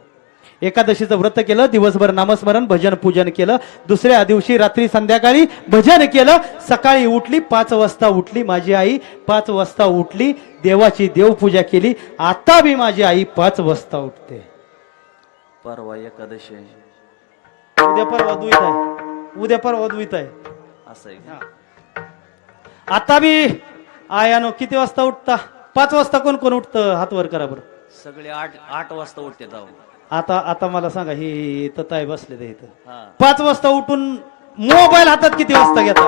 एकादशीचं व्रत केलं, दिवसभर नामस्मरण भजन पूजन केलं. दुसऱ्या दिवशी रात्री संध्याकाळी भजन केलं. सकाळी उठली 5 वाजता उठली माझी आई. 5 वाजता उठली, देवाची देवपूजा केली. आता बी माझी आई 5 वाजता उठते. परवा एकादशी आहे. उद्या परवा द्वित आहे. असं आहे का? आता बी आयानो किती वाजता उठता? 5 वाजता कोण कोण उठतं? हात वर करा बरं. सगळे 8 वाजता उठते जाऊ. आता मला सांगा, ही तताय बसले ते इथं. हा 5 वाजता उठून मोबाईल हातात किती वाजता घेता?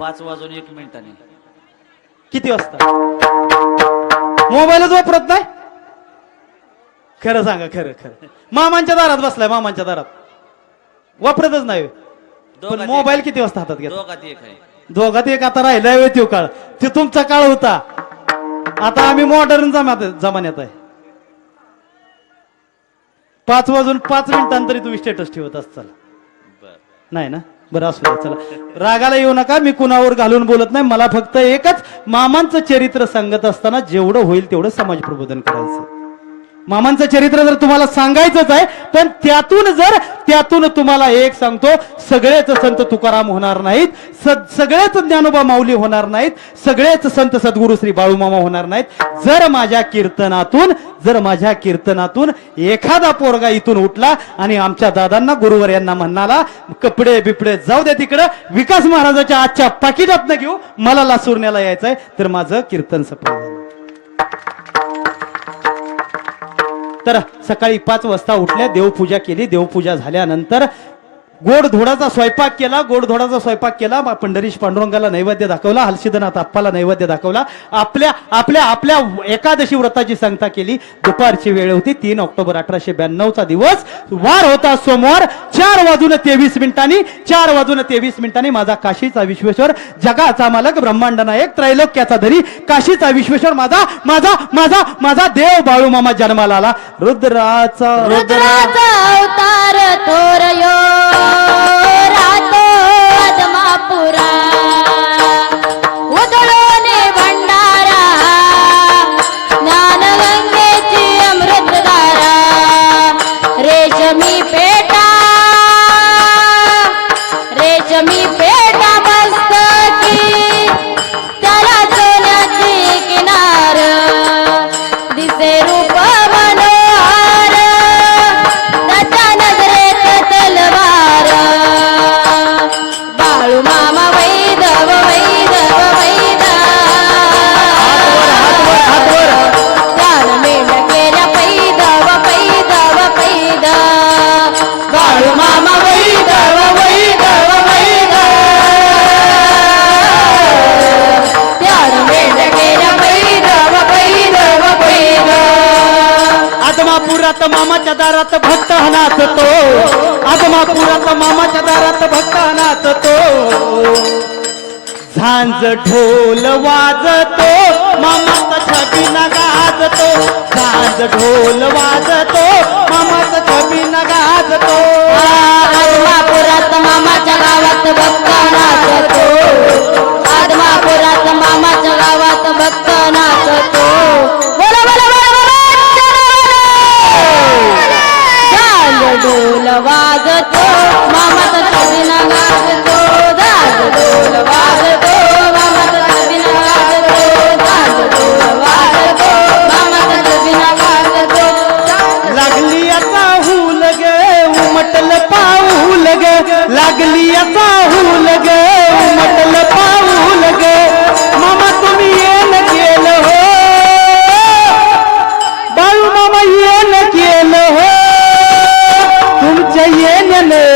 5 वाजून 1 मिनिटाने. किती वाजता मोबाईलच वापरत नाही? खरं सांगा, खरं. मामांच्या दारात बसलाय, मामांच्या दारात वापरतच नाही. पण मोबाईल किती वाजता हातात घेता? दोघात एक आहे. दोघात एक आता राहिलाय तो काळ. ते तुमचा काळ होता. आता आम्ही मॉडर्न जमान्यात आहे. 5 वाजून 5 मिनिटांतरी तुम्ही स्टेटस ठेवत असताल. नाही ना? बरं असू द्या, चला रागाला येऊ नका. मी कुणावर घालून बोलत नाही. मला फक्त एकच, मामांचं चरित्र सांगत असताना जेवढं होईल तेवढं समाज प्रबोधन करायचं. मामांचं चरित्र जर तुम्हाला सांगायचंच आहे, पण त्यातून तुम्हाला एक सांगतो, सगळेच संत तुकाराम होणार नाहीत, सगळेच ज्ञानोबा माऊली होणार नाहीत, सगळेच संत सद्गुरू श्री बाळूमामा होणार नाहीत. जर माझ्या कीर्तनातून एखादा पोरगा इथून उठला आणि आमच्या दादांना गुरुवर यांना म्हणाला, कपडे बिपडे जाऊ द्या तिकडं, विकास महाराजाच्या आजच्या पाकिटात घेऊ, मला लासूरण्याला यायचंय, तर माझं कीर्तन सफल झालं. तर सकाळी 5 वाजता उठल्या, देवपूजा केली. देवपूजा झाल्यानंतर गोडधोडाचा स्वयंपाक केला. पंढरीश पांडुरंगाला नैवेद्य दाखवला. हलसिद्धनाथ अप्पाला नैवेद्य दाखवला. आपल्या एकादशी व्रताची सांगता केली. दुपारची वेळ होती. 3 ऑक्टोबर 1892चा दिवस, वार होता सोमवार. 4:23 माझा काशीचा विश्वेश्वर, जगाचा मालक, ब्रह्मांड नायक, त्रैलोक्याचा धरी, काशीचा विश्वेश्वर, माझा देव बाळूमामा जन्माला आला. रुद्राचा अवतार थोरयो रातो आदमापुरा, उधळोने भंडारा, ज्ञानगंगेची अमृतधारा, रेशमी पेटा मस्तकी, त्याला सोन्याची किनार, दिसे रूप मनोहर, त्याच्या नजरेत तलवार. बाळूमामा वैदव त्यान मेंढकेल्या पैदव बाळूमामा वैदव त्यान मेंढकेल्या पैदव आदमापुरात मामाच्या दारात भक्त नाचतो. आदमापुरात मामाच्या दारात भक्त नाचतो. झांज ढोल वाजतो, मामाचा छबिना गाजतो. झांज ढोल वाजतो, मामाचा छबिना गाजतो. आदमापुरात मामाच्या गावात भक्त नाचतो. आदमापुरात मामाच्या गावात भक्त नाचतो. बोला बोला बोला बोला, झांज ढोल वाजतो, मामाचा छबिना गाजतो. झांज ढोल वाजतो, मामाचा छबिना गाजतो. झांज ढोल वाजतो, मामाचा छबिना गाजतो. लागली आता हुल गे, उमटल पाऊल गे. लागली आता हुल गे, उमटल पाऊल गे. मामा तुम्ही येन केलं हो, बाळू मामा येन केलं हो. तुमच्या येण्यानं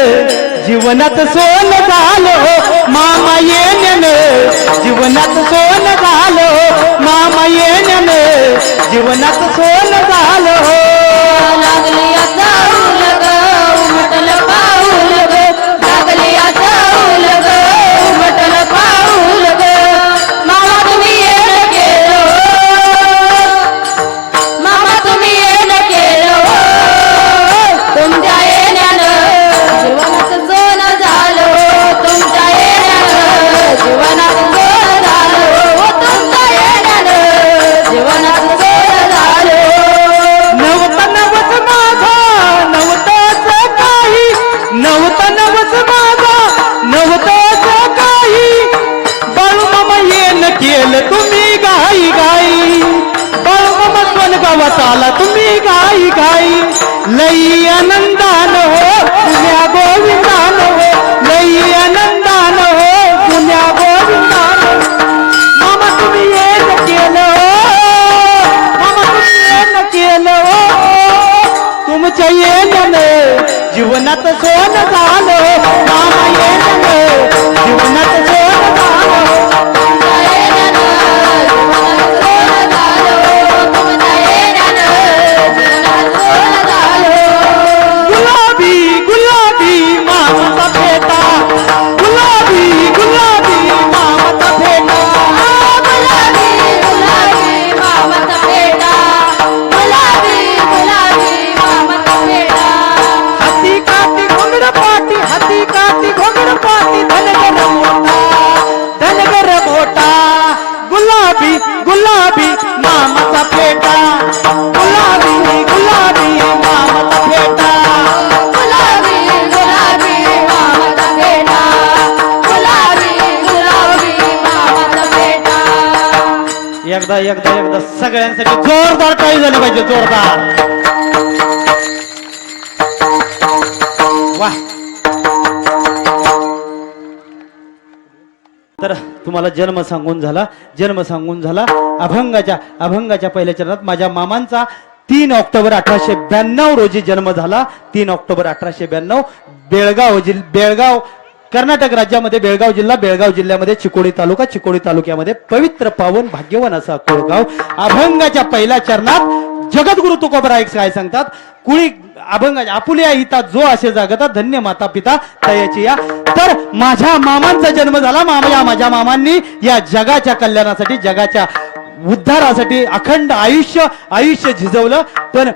जीवनात सोन झालं हो. मामा येण्यानं जीवनात सोन झालं हो. मामा येण्यानं जीवनात सोन झालं हो. लागली आता उलग, उमटल पाऊल ग. लागली आता उलग, आनंदान हो पुण्या गोविंदान हो लई आनंदान हो पुण्या गोविंदान मामा तुम्ही येण केलं मामा तुम्ही येण केलं तुमच्या येण्याने जीवनात सोन झालं मामा येण्याने जीवनात सोन झालं गुलाबी गुलाबी मामाचा फेटा गुलाबी गुलाबी मामाचा फेटा हाती काठी घोंगड पाटी हाती काठी घोंगड पाटी धनगर मोठा गुलाबी गुलाबी मामाचा फेटा गुलाबी गुलाबी मामाचा फेटा एकदा एकदा एकदा सगळ्यांसाठी जोरदार टाळी झाली पाहिजे जोरदार वा तर तुम्हाला जन्म सांगून झाला अभंगाच्या पहिल्या चरणात माझ्या मामांचा 3 ऑक्टोबर 1892 रोजी जन्म झाला 3 ऑक्टोबर 1892 बेळगाव कर्नाटक राज्यामध्ये बेळगाव जिल्ह्यामध्ये चिकोडी तालुक्यामध्ये पवित्र पावन भाग्यवान असा कोळगाव अभंगाच्या पहिल्या चरणात जगद्गुरु तुकोबराय काय सांगतात कुळी अभंग आपुल्या हिता जो असे जागतात धन्य माता पिता तयाची या तर माझ्या मामांचा जन्म झाला माझ्या मामांनी या जगाच्या कल्याणासाठी जगाच्या उद्धारासाठी अखंड आयुष्य झिजवलं पण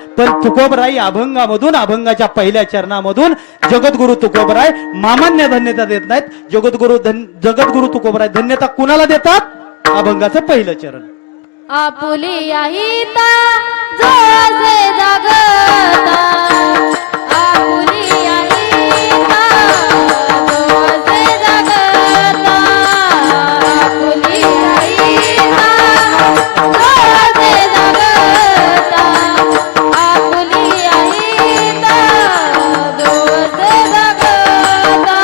तुकोबराय अभंगाच्या पहिल्या चरणामधून जगद्गुरु तुकोबराय मामांना धन्यता देत नाहीत जगद्गुरु तुकोबराय धन्यता कुणाला देतात अभंगाचं पहिलं चरण आपुलिया हिता जो असे जागता आपुलिया हिता जो असे जागता आपुलिया हिता जो असे जागता आपुलिया हिता जो असे जागता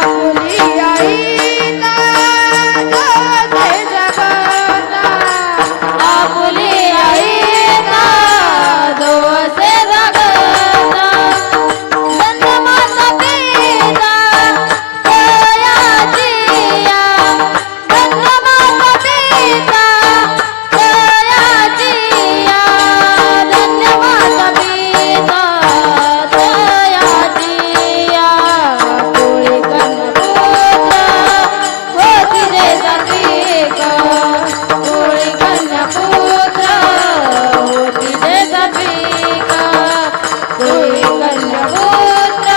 आपुलिया हिता जो असे जागता आपुली आईना दोसे जगता धन्यमाता पिता तयाचिया धन्यमाता पिता तयाचिया धन्यमाता पिता तयाचिया कोळी कन्या होती रे जातिका कोळी कन्या पुत्र होती रे जातिका कोळी कन्या पुत्र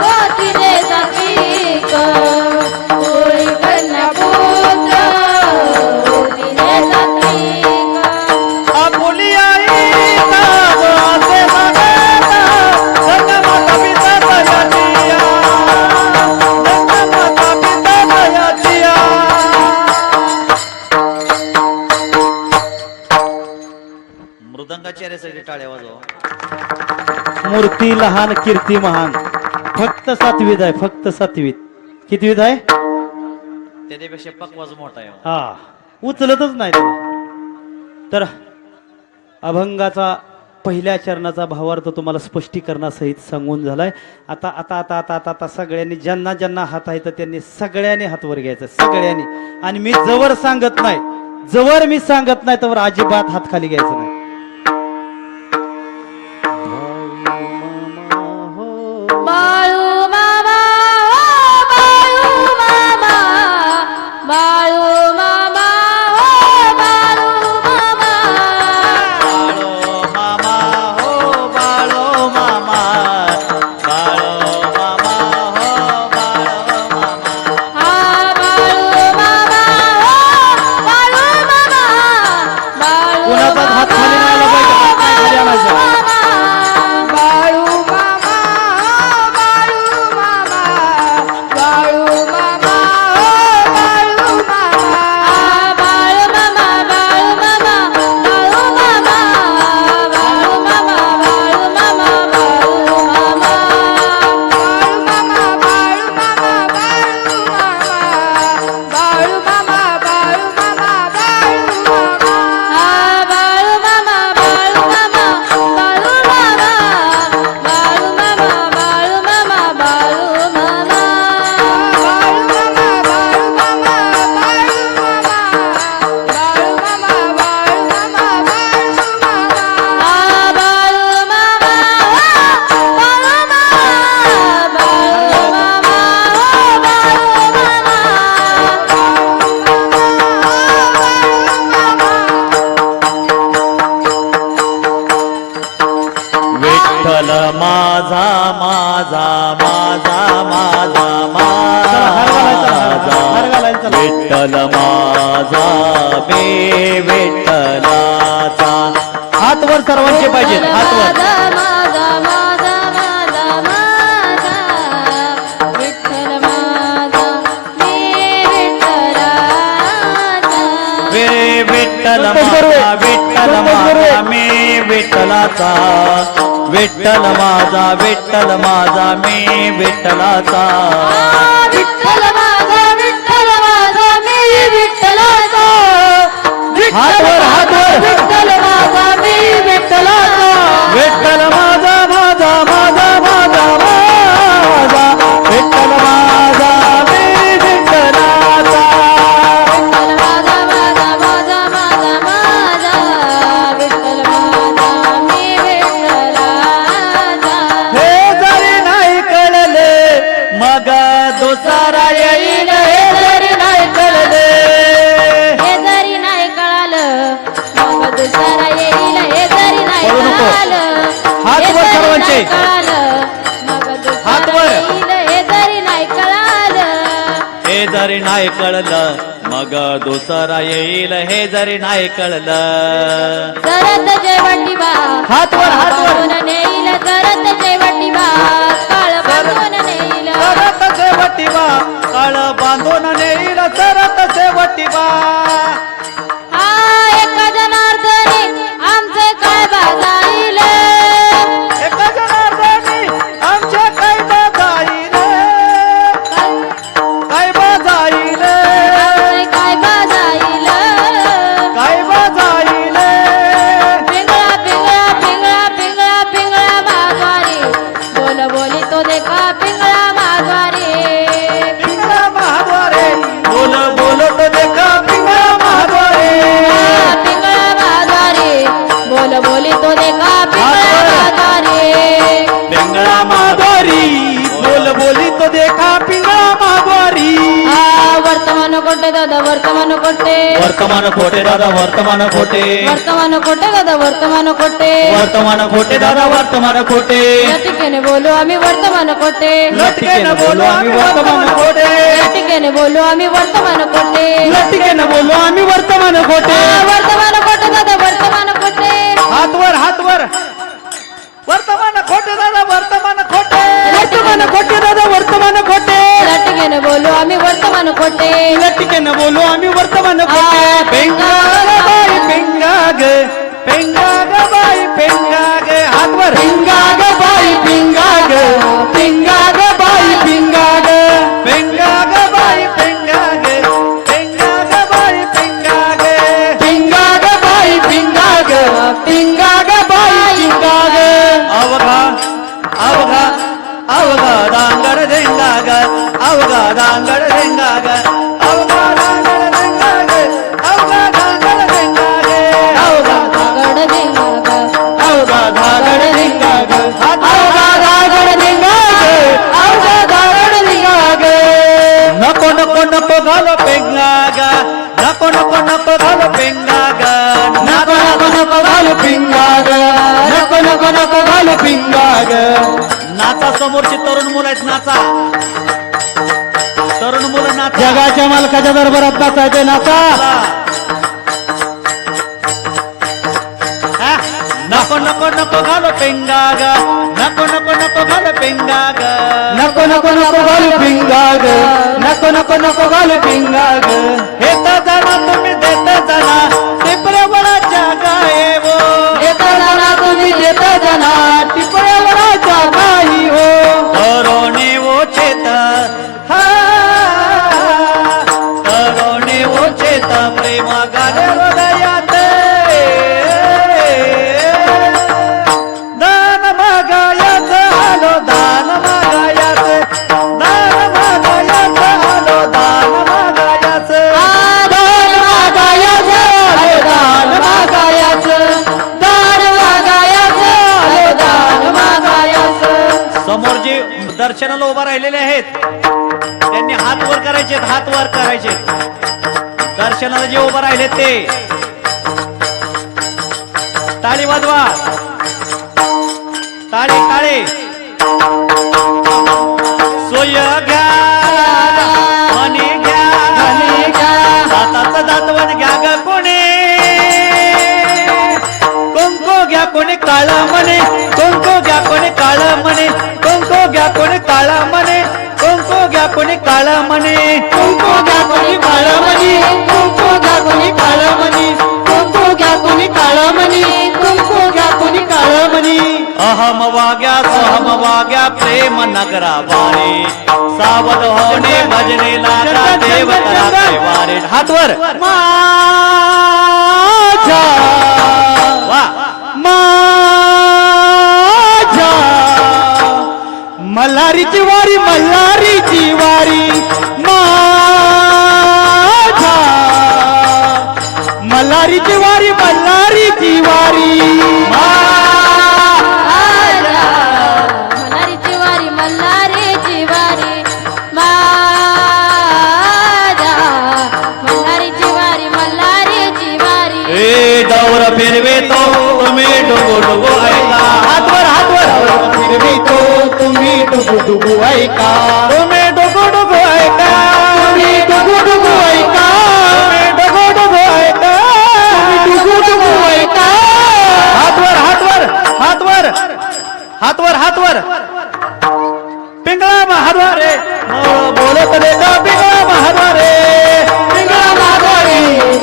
होती रे जातिका कोळी कन्या पुत्र होती रे जातिका आपुलिया हिता जो असे जागता धन्य माता पिता तयाची या धन्य माता पिता तयाची या मृदंगाच्या चेहऱ्यासाठी टाळ्या वाजवा मूर्ती लहान कीर्ती महान फक्त 7वीत आहे फक्त 7वीत कितवीत आहे त्याच्यापेक्षा पकवाज मोठा आहे हा उचलतच नाही त्याला. तर अभंगाचा पहिल्या चरणाचा भावार्थ तुम्हाला स्पष्टीकरणासहित सांगून झालाय आता आता आता आता आता आता सगळ्यांनी ज्यांना ज्यांना हात आहे तर त्यांनी सगळ्यांनी हात वर घ्यायचा सगळ्यांनी आणि मी जवळ सांगत नाही तवर अजिबात हात खाली घ्यायचं नाही बाळू मामा हो बाळू मामा बाळू मामा हो बाळू मामा बाळो मामा हो बाळो मामा बाळो मामा हो बाळो मामा हा बाळू मामा हो बाळू मामा बाळू कोणाचा हात विठ्ठल माझा माझा माझा माझा हार घालायला चला. माझा विठ्ठल माझा मी विठ्ठलाचा. हात वर सर्वांचे पाहिजेत, हात वर. माझा माझा माझा माझा विठ्ठल माझा मी विठ्ठलाचा. वे विठ्ठल माझा विठ्ठल माझा मी विठ्ठलाचा. विठ्ठल माझा विठ्ठल माझा मी विठ्ठलाचा. विठ्ठल माझा विठ्ठल माझा मी विठ्ठलाचा. हात वर, हात वर. विठ्ठल माझा मी विठ्ठलाचा. विठ्ठल माझा माझा माझा माझा माझा विठ्ठल माझा मी विठ्ठलाचा. विठ्ठल माझा माझा माझा माझा माझा विठ्ठल माझा मी विठ्ठलाचा. हे जरी नाही कळले मग दोसारा येईल. हे जरी नाही कळले हे जरी नाही कळालं मग दुसरा येईल. हे जरी नाही बोलू नको. कळालं हात हे वर जरी सर्वांचे. नाही कळालं मग हात दुसरा वर. येईल. हे जरी नाही कळालं हे जरी नाही कळलं मग दुसरा येईल. हे जरी नाही कळलं. सरत जेवटी बा हात वर, हात वर. बांधून नेईल. सरत जेवटी बा काळ बांधून नेईल. सरत शेवटी बा काळ बांधून नेईल. सरत शेवटी बा हा एका जनार्दनी आमचे काय बाजाईल. एका जनार्दनी आमच्या काय बाजाईल. काय बाजाईल. आमचे काय बाजाईल. काय बाजाईल. पिंगळा पिंगळा पिंगळा पिंगळा पिंगळा माघवारी बोल बोली तो देखा पिंगळा माघवारी. पिंगळा महाद्वारे बोल बोलत देखा पिंगळा महाद्वारे. पिंगळा माघवारी बोल बोली तो देखा पिंगळा माघवारी. पिंगळा महाद्वारी बोल बोली तो देखा पिंगळा महाद्वारी. वर्तमान कोटे दादा वर्तमान कोटे. वर्तमान खोटे दादा वर्तमान खोटे. वर्तमान कोटे दादा वर्तमान कोटे. वर्तमान खोटे दादा वर्तमान खोटे. लटिकेने बोलू आम्ही वर्तमान कोटे. लटकेनं बोलू आम्ही वर्तमान खोटे. लटिकेने बोलू आम्ही वर्तमान कोटे. लटकेनं बोलू आम्ही वर्तमान खोटे. वर्तमान कोटे दादा वर्तमान कोटे. हात वर, हात वर. वर्तमान खोटे दादा वर्तमान खोटे. वर्तमान खोटे दादा वर्तमान खोटे. लटिकेने बोलू आम्ही वर्तमान कोटे. लटकेनं बोलू आम्ही वर्तमान खोटे. पेंगा ग बाई पेंगा ग. पेंगा ग बाई पेंगा ग. हात वर. पेंगा ग बाई पेंगा ग. पेंगा ग बाई पेंगा ग. पेंगा ग बाई पेंगा ग. पेंगा ग बाई पेंगा ग. पेंगा ग बाई पेंगा ग. पेंगा ग बाई पेंगा ग. अवघा अवघा अवघा दांगड धेंगा ग. अवघा दांगड धेंगा ग. अवघा दांगड धेंगा ग. अवघा दांगड धेंगा ग. अवघा गड धिंगा ग. अवघा दांगड धेंगा ग. अवघा दांगड धेंगा ग. अवघा दांगड धेंगा ग. नको नको नको घालो पेंगा ग. नको नको नको घालो पेंगा ग. नको नको नको घालो पेंगा ग. नको नको नको घालो पेंगा ग. नाचा समोरची तरुण मुलं आहेत नाचा. तरुण मुलं नाचा. जगाच्या मालकाच्या दरबारात नाचायचे नाचा. हा? नको नको नको घालो पेंगा ग. नको नको नको घालो पेंगा ग. नको नको नको घालू पिंगा ग. नको नको नको घालू पिंगा ग. हे तर जाणा तुम्ही देत जाणा टिपऱ्या वळाच्या गायेवो. येता जाना तुम्ही येता जाना टिपऱ्यावराच्या काही हो. तरुणी वो चेत हा. तरुणी वो चेत प्रेम गाणे हृदयात. दान मागायाच आलो दान मागायाच. दान मागायाच आलो दान मागायाच. दान मागायाचं आलो दान मागायाचं. दान मागायाचं आलो दान मागायाचं. समोर जे दर्शनाला उभा राहिलेले आहेत त्यांनी हात वर करायचे, हात वर करायचे. दर्शनाला जे उभं राहिले ते टाळी वाजवा. टाळे टाळे सोय घ्या मने घ्या दाताचं दातवण घ्या ग कोणी कुंकू घ्या कोणी काळ म्हणे कुंकू घ्या कोणी काळ म्हणे कुंकू घ्या कोणी काळ म्हणे कुंकू घ्या कोणी काळ म्हणे कुंकू घ्या कोणी काळमणी कुंकू घ्या कोणी काळमणी कुंकू घ्या कोणी काळमणी कुंकू घ्या कोणी काळमणी अहम वाग्या सहम वाग्या प्रेम नगरा वारे सावध होणे भजने लागा देव कराचे वारे हातवर माझ्या वा माझ्या मल्हारीची वारी मल्हारीची वारी माझ्या मल्हारीची वारी मल्हारीची वारी मल्हारीची वारी मल्हारीची वारी माझ्या मल्हारीची वारी मल्हारीची वारी ए डौर फिरवे तो तुम्ही डुगू डुगू ऐका हातवर हातवर फिरवी तो तुम्ही डुगू डुगू ऐका तुम्ही डुगू डुगू ऐका तुम्ही डुगू डुगू ऐका डुगू डुगू ऐका डुगू डुगू ऐका हातवर हातवर हातवर हातवर हातवर पिंगळा महाद्वारे बोलत देता पिंगळा महाद्वारे पिंगळा महाद्वारी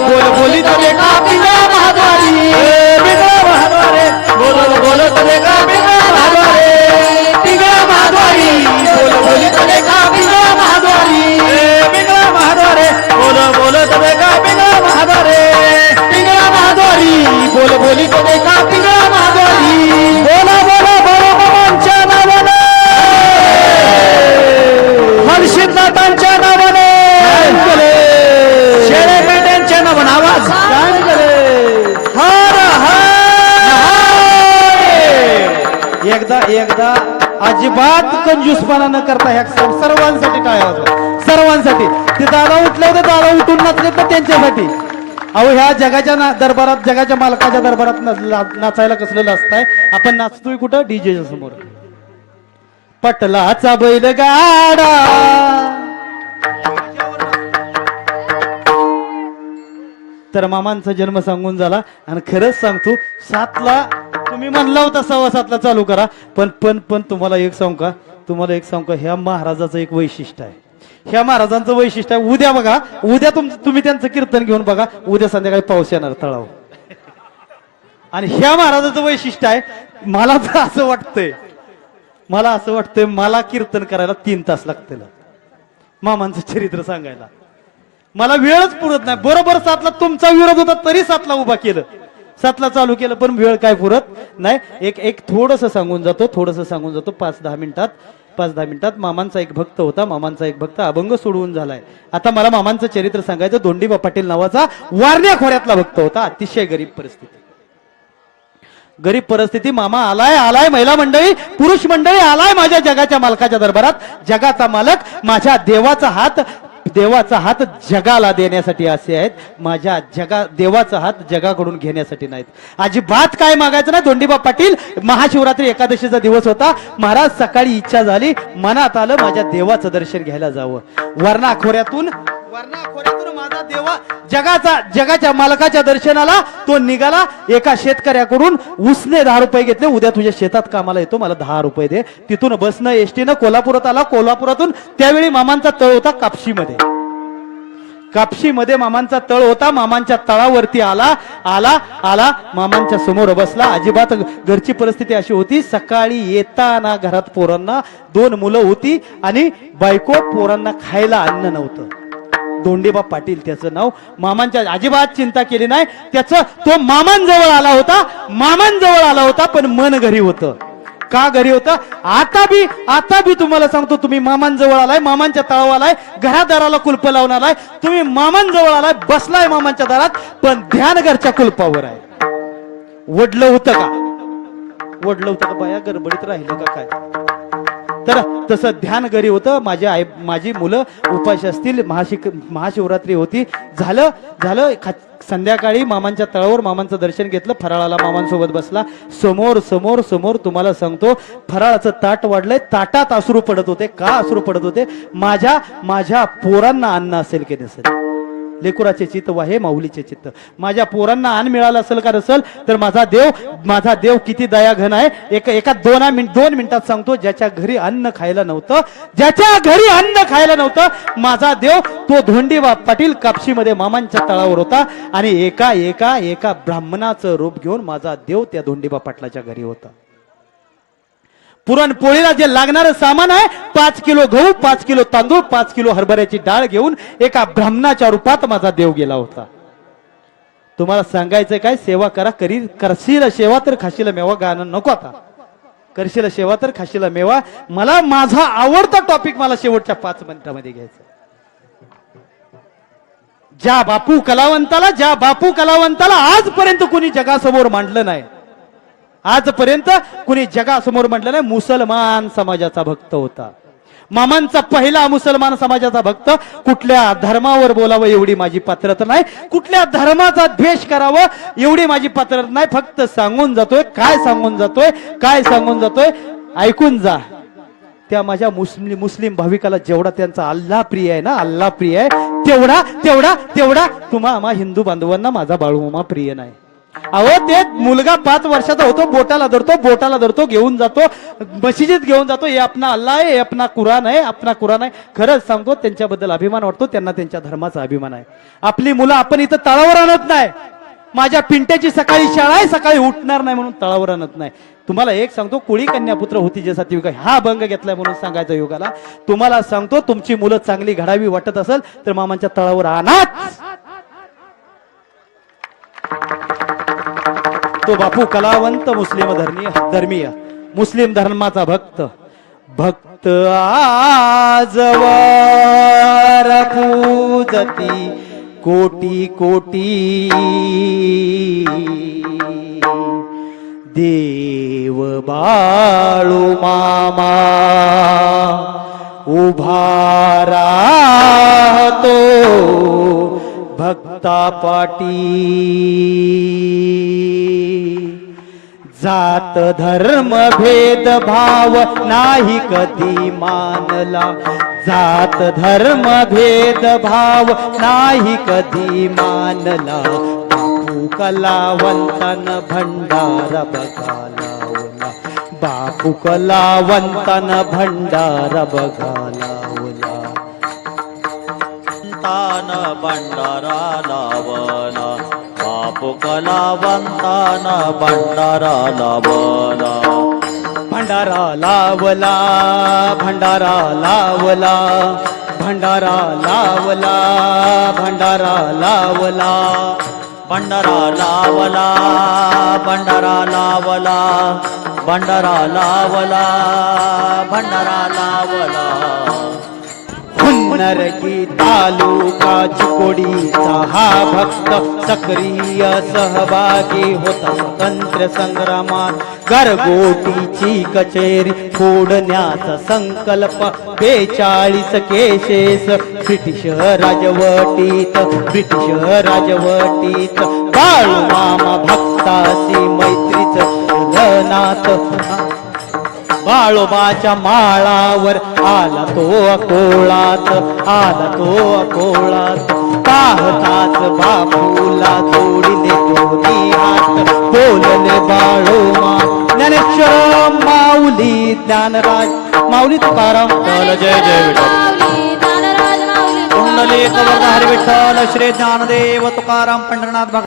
बोल बोलीत देखा पिंगळा महाद्वारी पिंगळा महाद्वारे बोलत बोलत देता पिंगळा महाद्वारे पिंगळा महाद्वारी बोल बोलीत देखा पिंगळा महाद्वारी पिंगळा महाद्वारे बोल बोलत देता पिंगळा महाद्वारे पिंगळा महाद्वारी बोल बोलीत देखा पिंगळा महाद्वारी बोला बोला बोला बाबांच्या नावाने हर्षितनाथांच्या नावाने शेळे पेट्यांच्या नावाने आवाज हर हर एकदा एकदा अजिबात कंजूसपणा न करता ह्या सर्वांसाठी टाळ्या वाजवा सर्वांसाठी ते दादा उठले होते दादा उठून नाचले तर त्यांच्यासाठी अहो ह्या जगाच्या दरबारात जगाच्या मालकाच्या दरबारात नाचायला कसलं लाजताय आपण नाचतोय कुठं डीजेच्या समोर पटलाचा बैलगाडा तर मामांचा जन्म सांगून झाला आणि खरंच सांगतो 7ला तुम्ही म्हणला होता 7:15 चालू करा पण तुम्हाला एक सांगू का ह्या महाराजाचं एक वैशिष्ट्य आहे ह्या महाराजांचं वैशिष्ट्य आहे उद्या बघा उद्या तुम्ही त्यांचं कीर्तन घेऊन बघा उद्या संध्याकाळी पाऊस येणार तळाव आणि ह्या महाराजाचं वैशिष्ट्य आहे मला तर असं वाटतंय मला कीर्तन करायला 3 तास लागतील मामांचं चरित्र सांगायला मला वेळच पुरत नाही बरोबर 7ला तुमचा विरोध होता तरी 7ला उभा केलं 7ला चालू केलं पण वेळ काय पुरत नाही एक थोडस सांगून जातो 5-10 मिनिटात मामांचा एक भक्त होता मामांचा एक भक्त अभंग सोडवून झालाय आता मला मामांचं चरित्र सांगायचं दोंडीबा पाटील नावाचा वारण्या खोऱ्यातला भक्त होता अतिशय गरीब परिस्थिती मामा आलाय महिला मंडळी पुरुष मंडळी आलाय माझ्या जगाच्या मालकाच्या दरबारात जगाचा मालक माझ्या देवाचा हात जगाला देण्यासाठी असे आहेत माझ्या देवाचा हात जगाकडून घेण्यासाठी नाहीत अजिबात काय मागायचं ना दोंडीबा पाटील महाशिवरात्री एकादशीचा दिवस होता महाराज सकाळी इच्छा झाली मनात आलं माझ्या देवाचं दर्शन घ्यायला जावं वरणा खोऱ्यातून माझा देवा जगाच्या मालकाच्या दर्शनाला तो निघाला एका शेतकऱ्याकडून उसने 10 रुपये घेतले उद्या तुझ्या शेतात कामाला येतो मला 10 रुपये दे तिथून बसनं एसटीनं कोल्हापुरात आला कोल्हापुरातून त्यावेळी मामांचा तळ होता कापशीमध्ये मामांचा तळ होता मामांच्या तळावरती आला मामांच्या समोर बसला अजिबात घरची परिस्थिती अशी होती सकाळी येताना घरात पोरांना 2 मुलं होती आणि बायको पोरांना खायला अन्न नव्हतं दोंडीबा पाटील त्याचं नाव मामांच्या अजिबात चिंता केली नाही त्याचं तो मामांजवळ आला होता पण मन घरी होतं का घरी होतं आता बी तुम्हाला सांगतो तुम्ही मामांजवळ आलाय मामांच्या तळावर आलाय घरादाराला कुलप लावून आलाय तुम्ही मामांजवळ आलाय बसलाय मामांच्या दारात पण ध्यान घरच्या कुलपावर आहे वडलं होतं का बाया गडबडीत राहिलं का काय तर तसं ध्यान घरी होतं. माझी मुलं उपाशी असतील. महाशिवरात्री होती. झालं संध्याकाळी मामांच्या तळावर मामांचं दर्शन घेतलं. फराळाला मामांसोबत बसला. समोर तुम्हाला सांगतो, फराळाचं ताट वाढलंय. ताटात अश्रू पडत होते. का अश्रू पडत होते? माझ्या पोरांना अन्न असेल की नसेल. लेकुराचे चित्त वाहे माऊलीचे चित्त. माझ्या पोरांना अन्न मिळालं असेल का नसेल, तर माझा देव किती दयाघन आहे. एका 2 मिनिटात सांगतो. ज्याच्या घरी अन्न खायला नव्हतं, माझा देव तो धोंडीबा पाटील कापशीमध्ये मामांच्या तळावर होता. आणि एका ब्राह्मणाचं रूप घेऊन माझा देव त्या धोंडीबा पाटलाच्या घरी होता. पुरणपोळीला जे लागणारं सामान आहे, 5 किलो गहू, 5 किलो तांदूळ, 5 किलो हरभऱ्याची डाळ घेऊन एका ब्राह्मणाच्या रूपात माझा देव गेला होता. तुम्हाला सांगायचं काय? सेवा करा. करशील सेवा तर खाशील मेवा. गाणं नको आता. करशील सेवा तर खाशील मेवा. मला माझा आवडता टॉपिक मला शेवटच्या 5 मिनिटांमध्ये घ्यायचा. ज्या बापू कलावंताला आजपर्यंत कुणी जगासमोर मांडलं नाही. आजपर्यंत कुणी जगासमोर म्हटलं नाही. मुसलमान समाजाचा भक्त होता. मामांचा पहिला मुसलमान समाजाचा भक्त. कुठल्या धर्मावर बोलावं एवढी माझी पात्रता नाही. कुठल्या धर्माचा द्वेष करावं एवढी माझी पात्रता नाही. फक्त सांगून जातोय. काय सांगून जातोय ऐकून जा. त्या माझ्या मुस्लिम भाविकाला जेवढा त्यांचा अल्लाह प्रिय आहे ना, अल्लाह प्रिय आहे, तेवढा तुम्हा हिंदू बांधवांना माझा बाळूमामा प्रिय नाही. अहो, ते मुलगा 5 वर्षाचा होतो. बोटाला धरतो घेऊन जातो, मशिदीत घेऊन जातो. हे आपला अल्लाह आहे, हे आपला कुराण आहे. खरंच सांगतो, त्यांच्याबद्दल अभिमान वाटतो. त्यांना त्यांच्या धर्माचा अभिमान आहे. आपली मुलं आपण इथं तळावर आणत नाही. माझ्या पिंट्याची सकाळी शाळा आहे, सकाळी उठणार नाही म्हणून तळावर आणत नाही. तुम्हाला एक सांगतो, कोळी कन्या पुत्र होती जे सात्विक, हा भंग घेतलाय म्हणून सांगायचं युगाला. तुम्हाला सांगतो, तुमची मुलं चांगली घडावी वाटत असेल तर मामांच्या तळावर आणा. तो बापू कलावंत, धर्मीय मुस्लिम धर्माचा भक्त आजवर पूजती कोटी देव बाळू मामा उभा राहतो भक्ता पाटी. जात धर्म भेद भाव नाही कधी मानला. जात धर्म भेद भाव नाही कधी मानला. बापू कलावंतन भंडारा बघा लावला. बापू कलावंतन भंडारा बघा लावला. भंडारा लावला. बापू कलावंतान भंडारा लावला. भंडारा लावला. भंडारा लावला. भंडारा लावला. भंडारा लावला. भंडारा लावला. भंडारा लावला. भंडारा लावला. भंडारा लावला. हुन्नरगी तालुका चिकोडीचा हा भक्त सक्रिय सहभागी होता स्वातंत्र्य संग्रामात. गारगोटीची कचेरी फोडण्याचा संकल्प 42 केसेस ब्रिटिश राजवटीत बाळूमामा भक्तासी मैत्रीच नात. बाळोबाच्या माळावर आला तो अकोळात. पाहताच बापूला जोडले दोन्ही हात. बोलले बाळोमा ज्ञानेश्वर माऊली ज्ञानराज माऊली तुकाराम जय जय विठ्ठल. कुंडली कवरधारी विठ्ठल श्री ज्ञानदेव तुकाराम पंढरनाथ.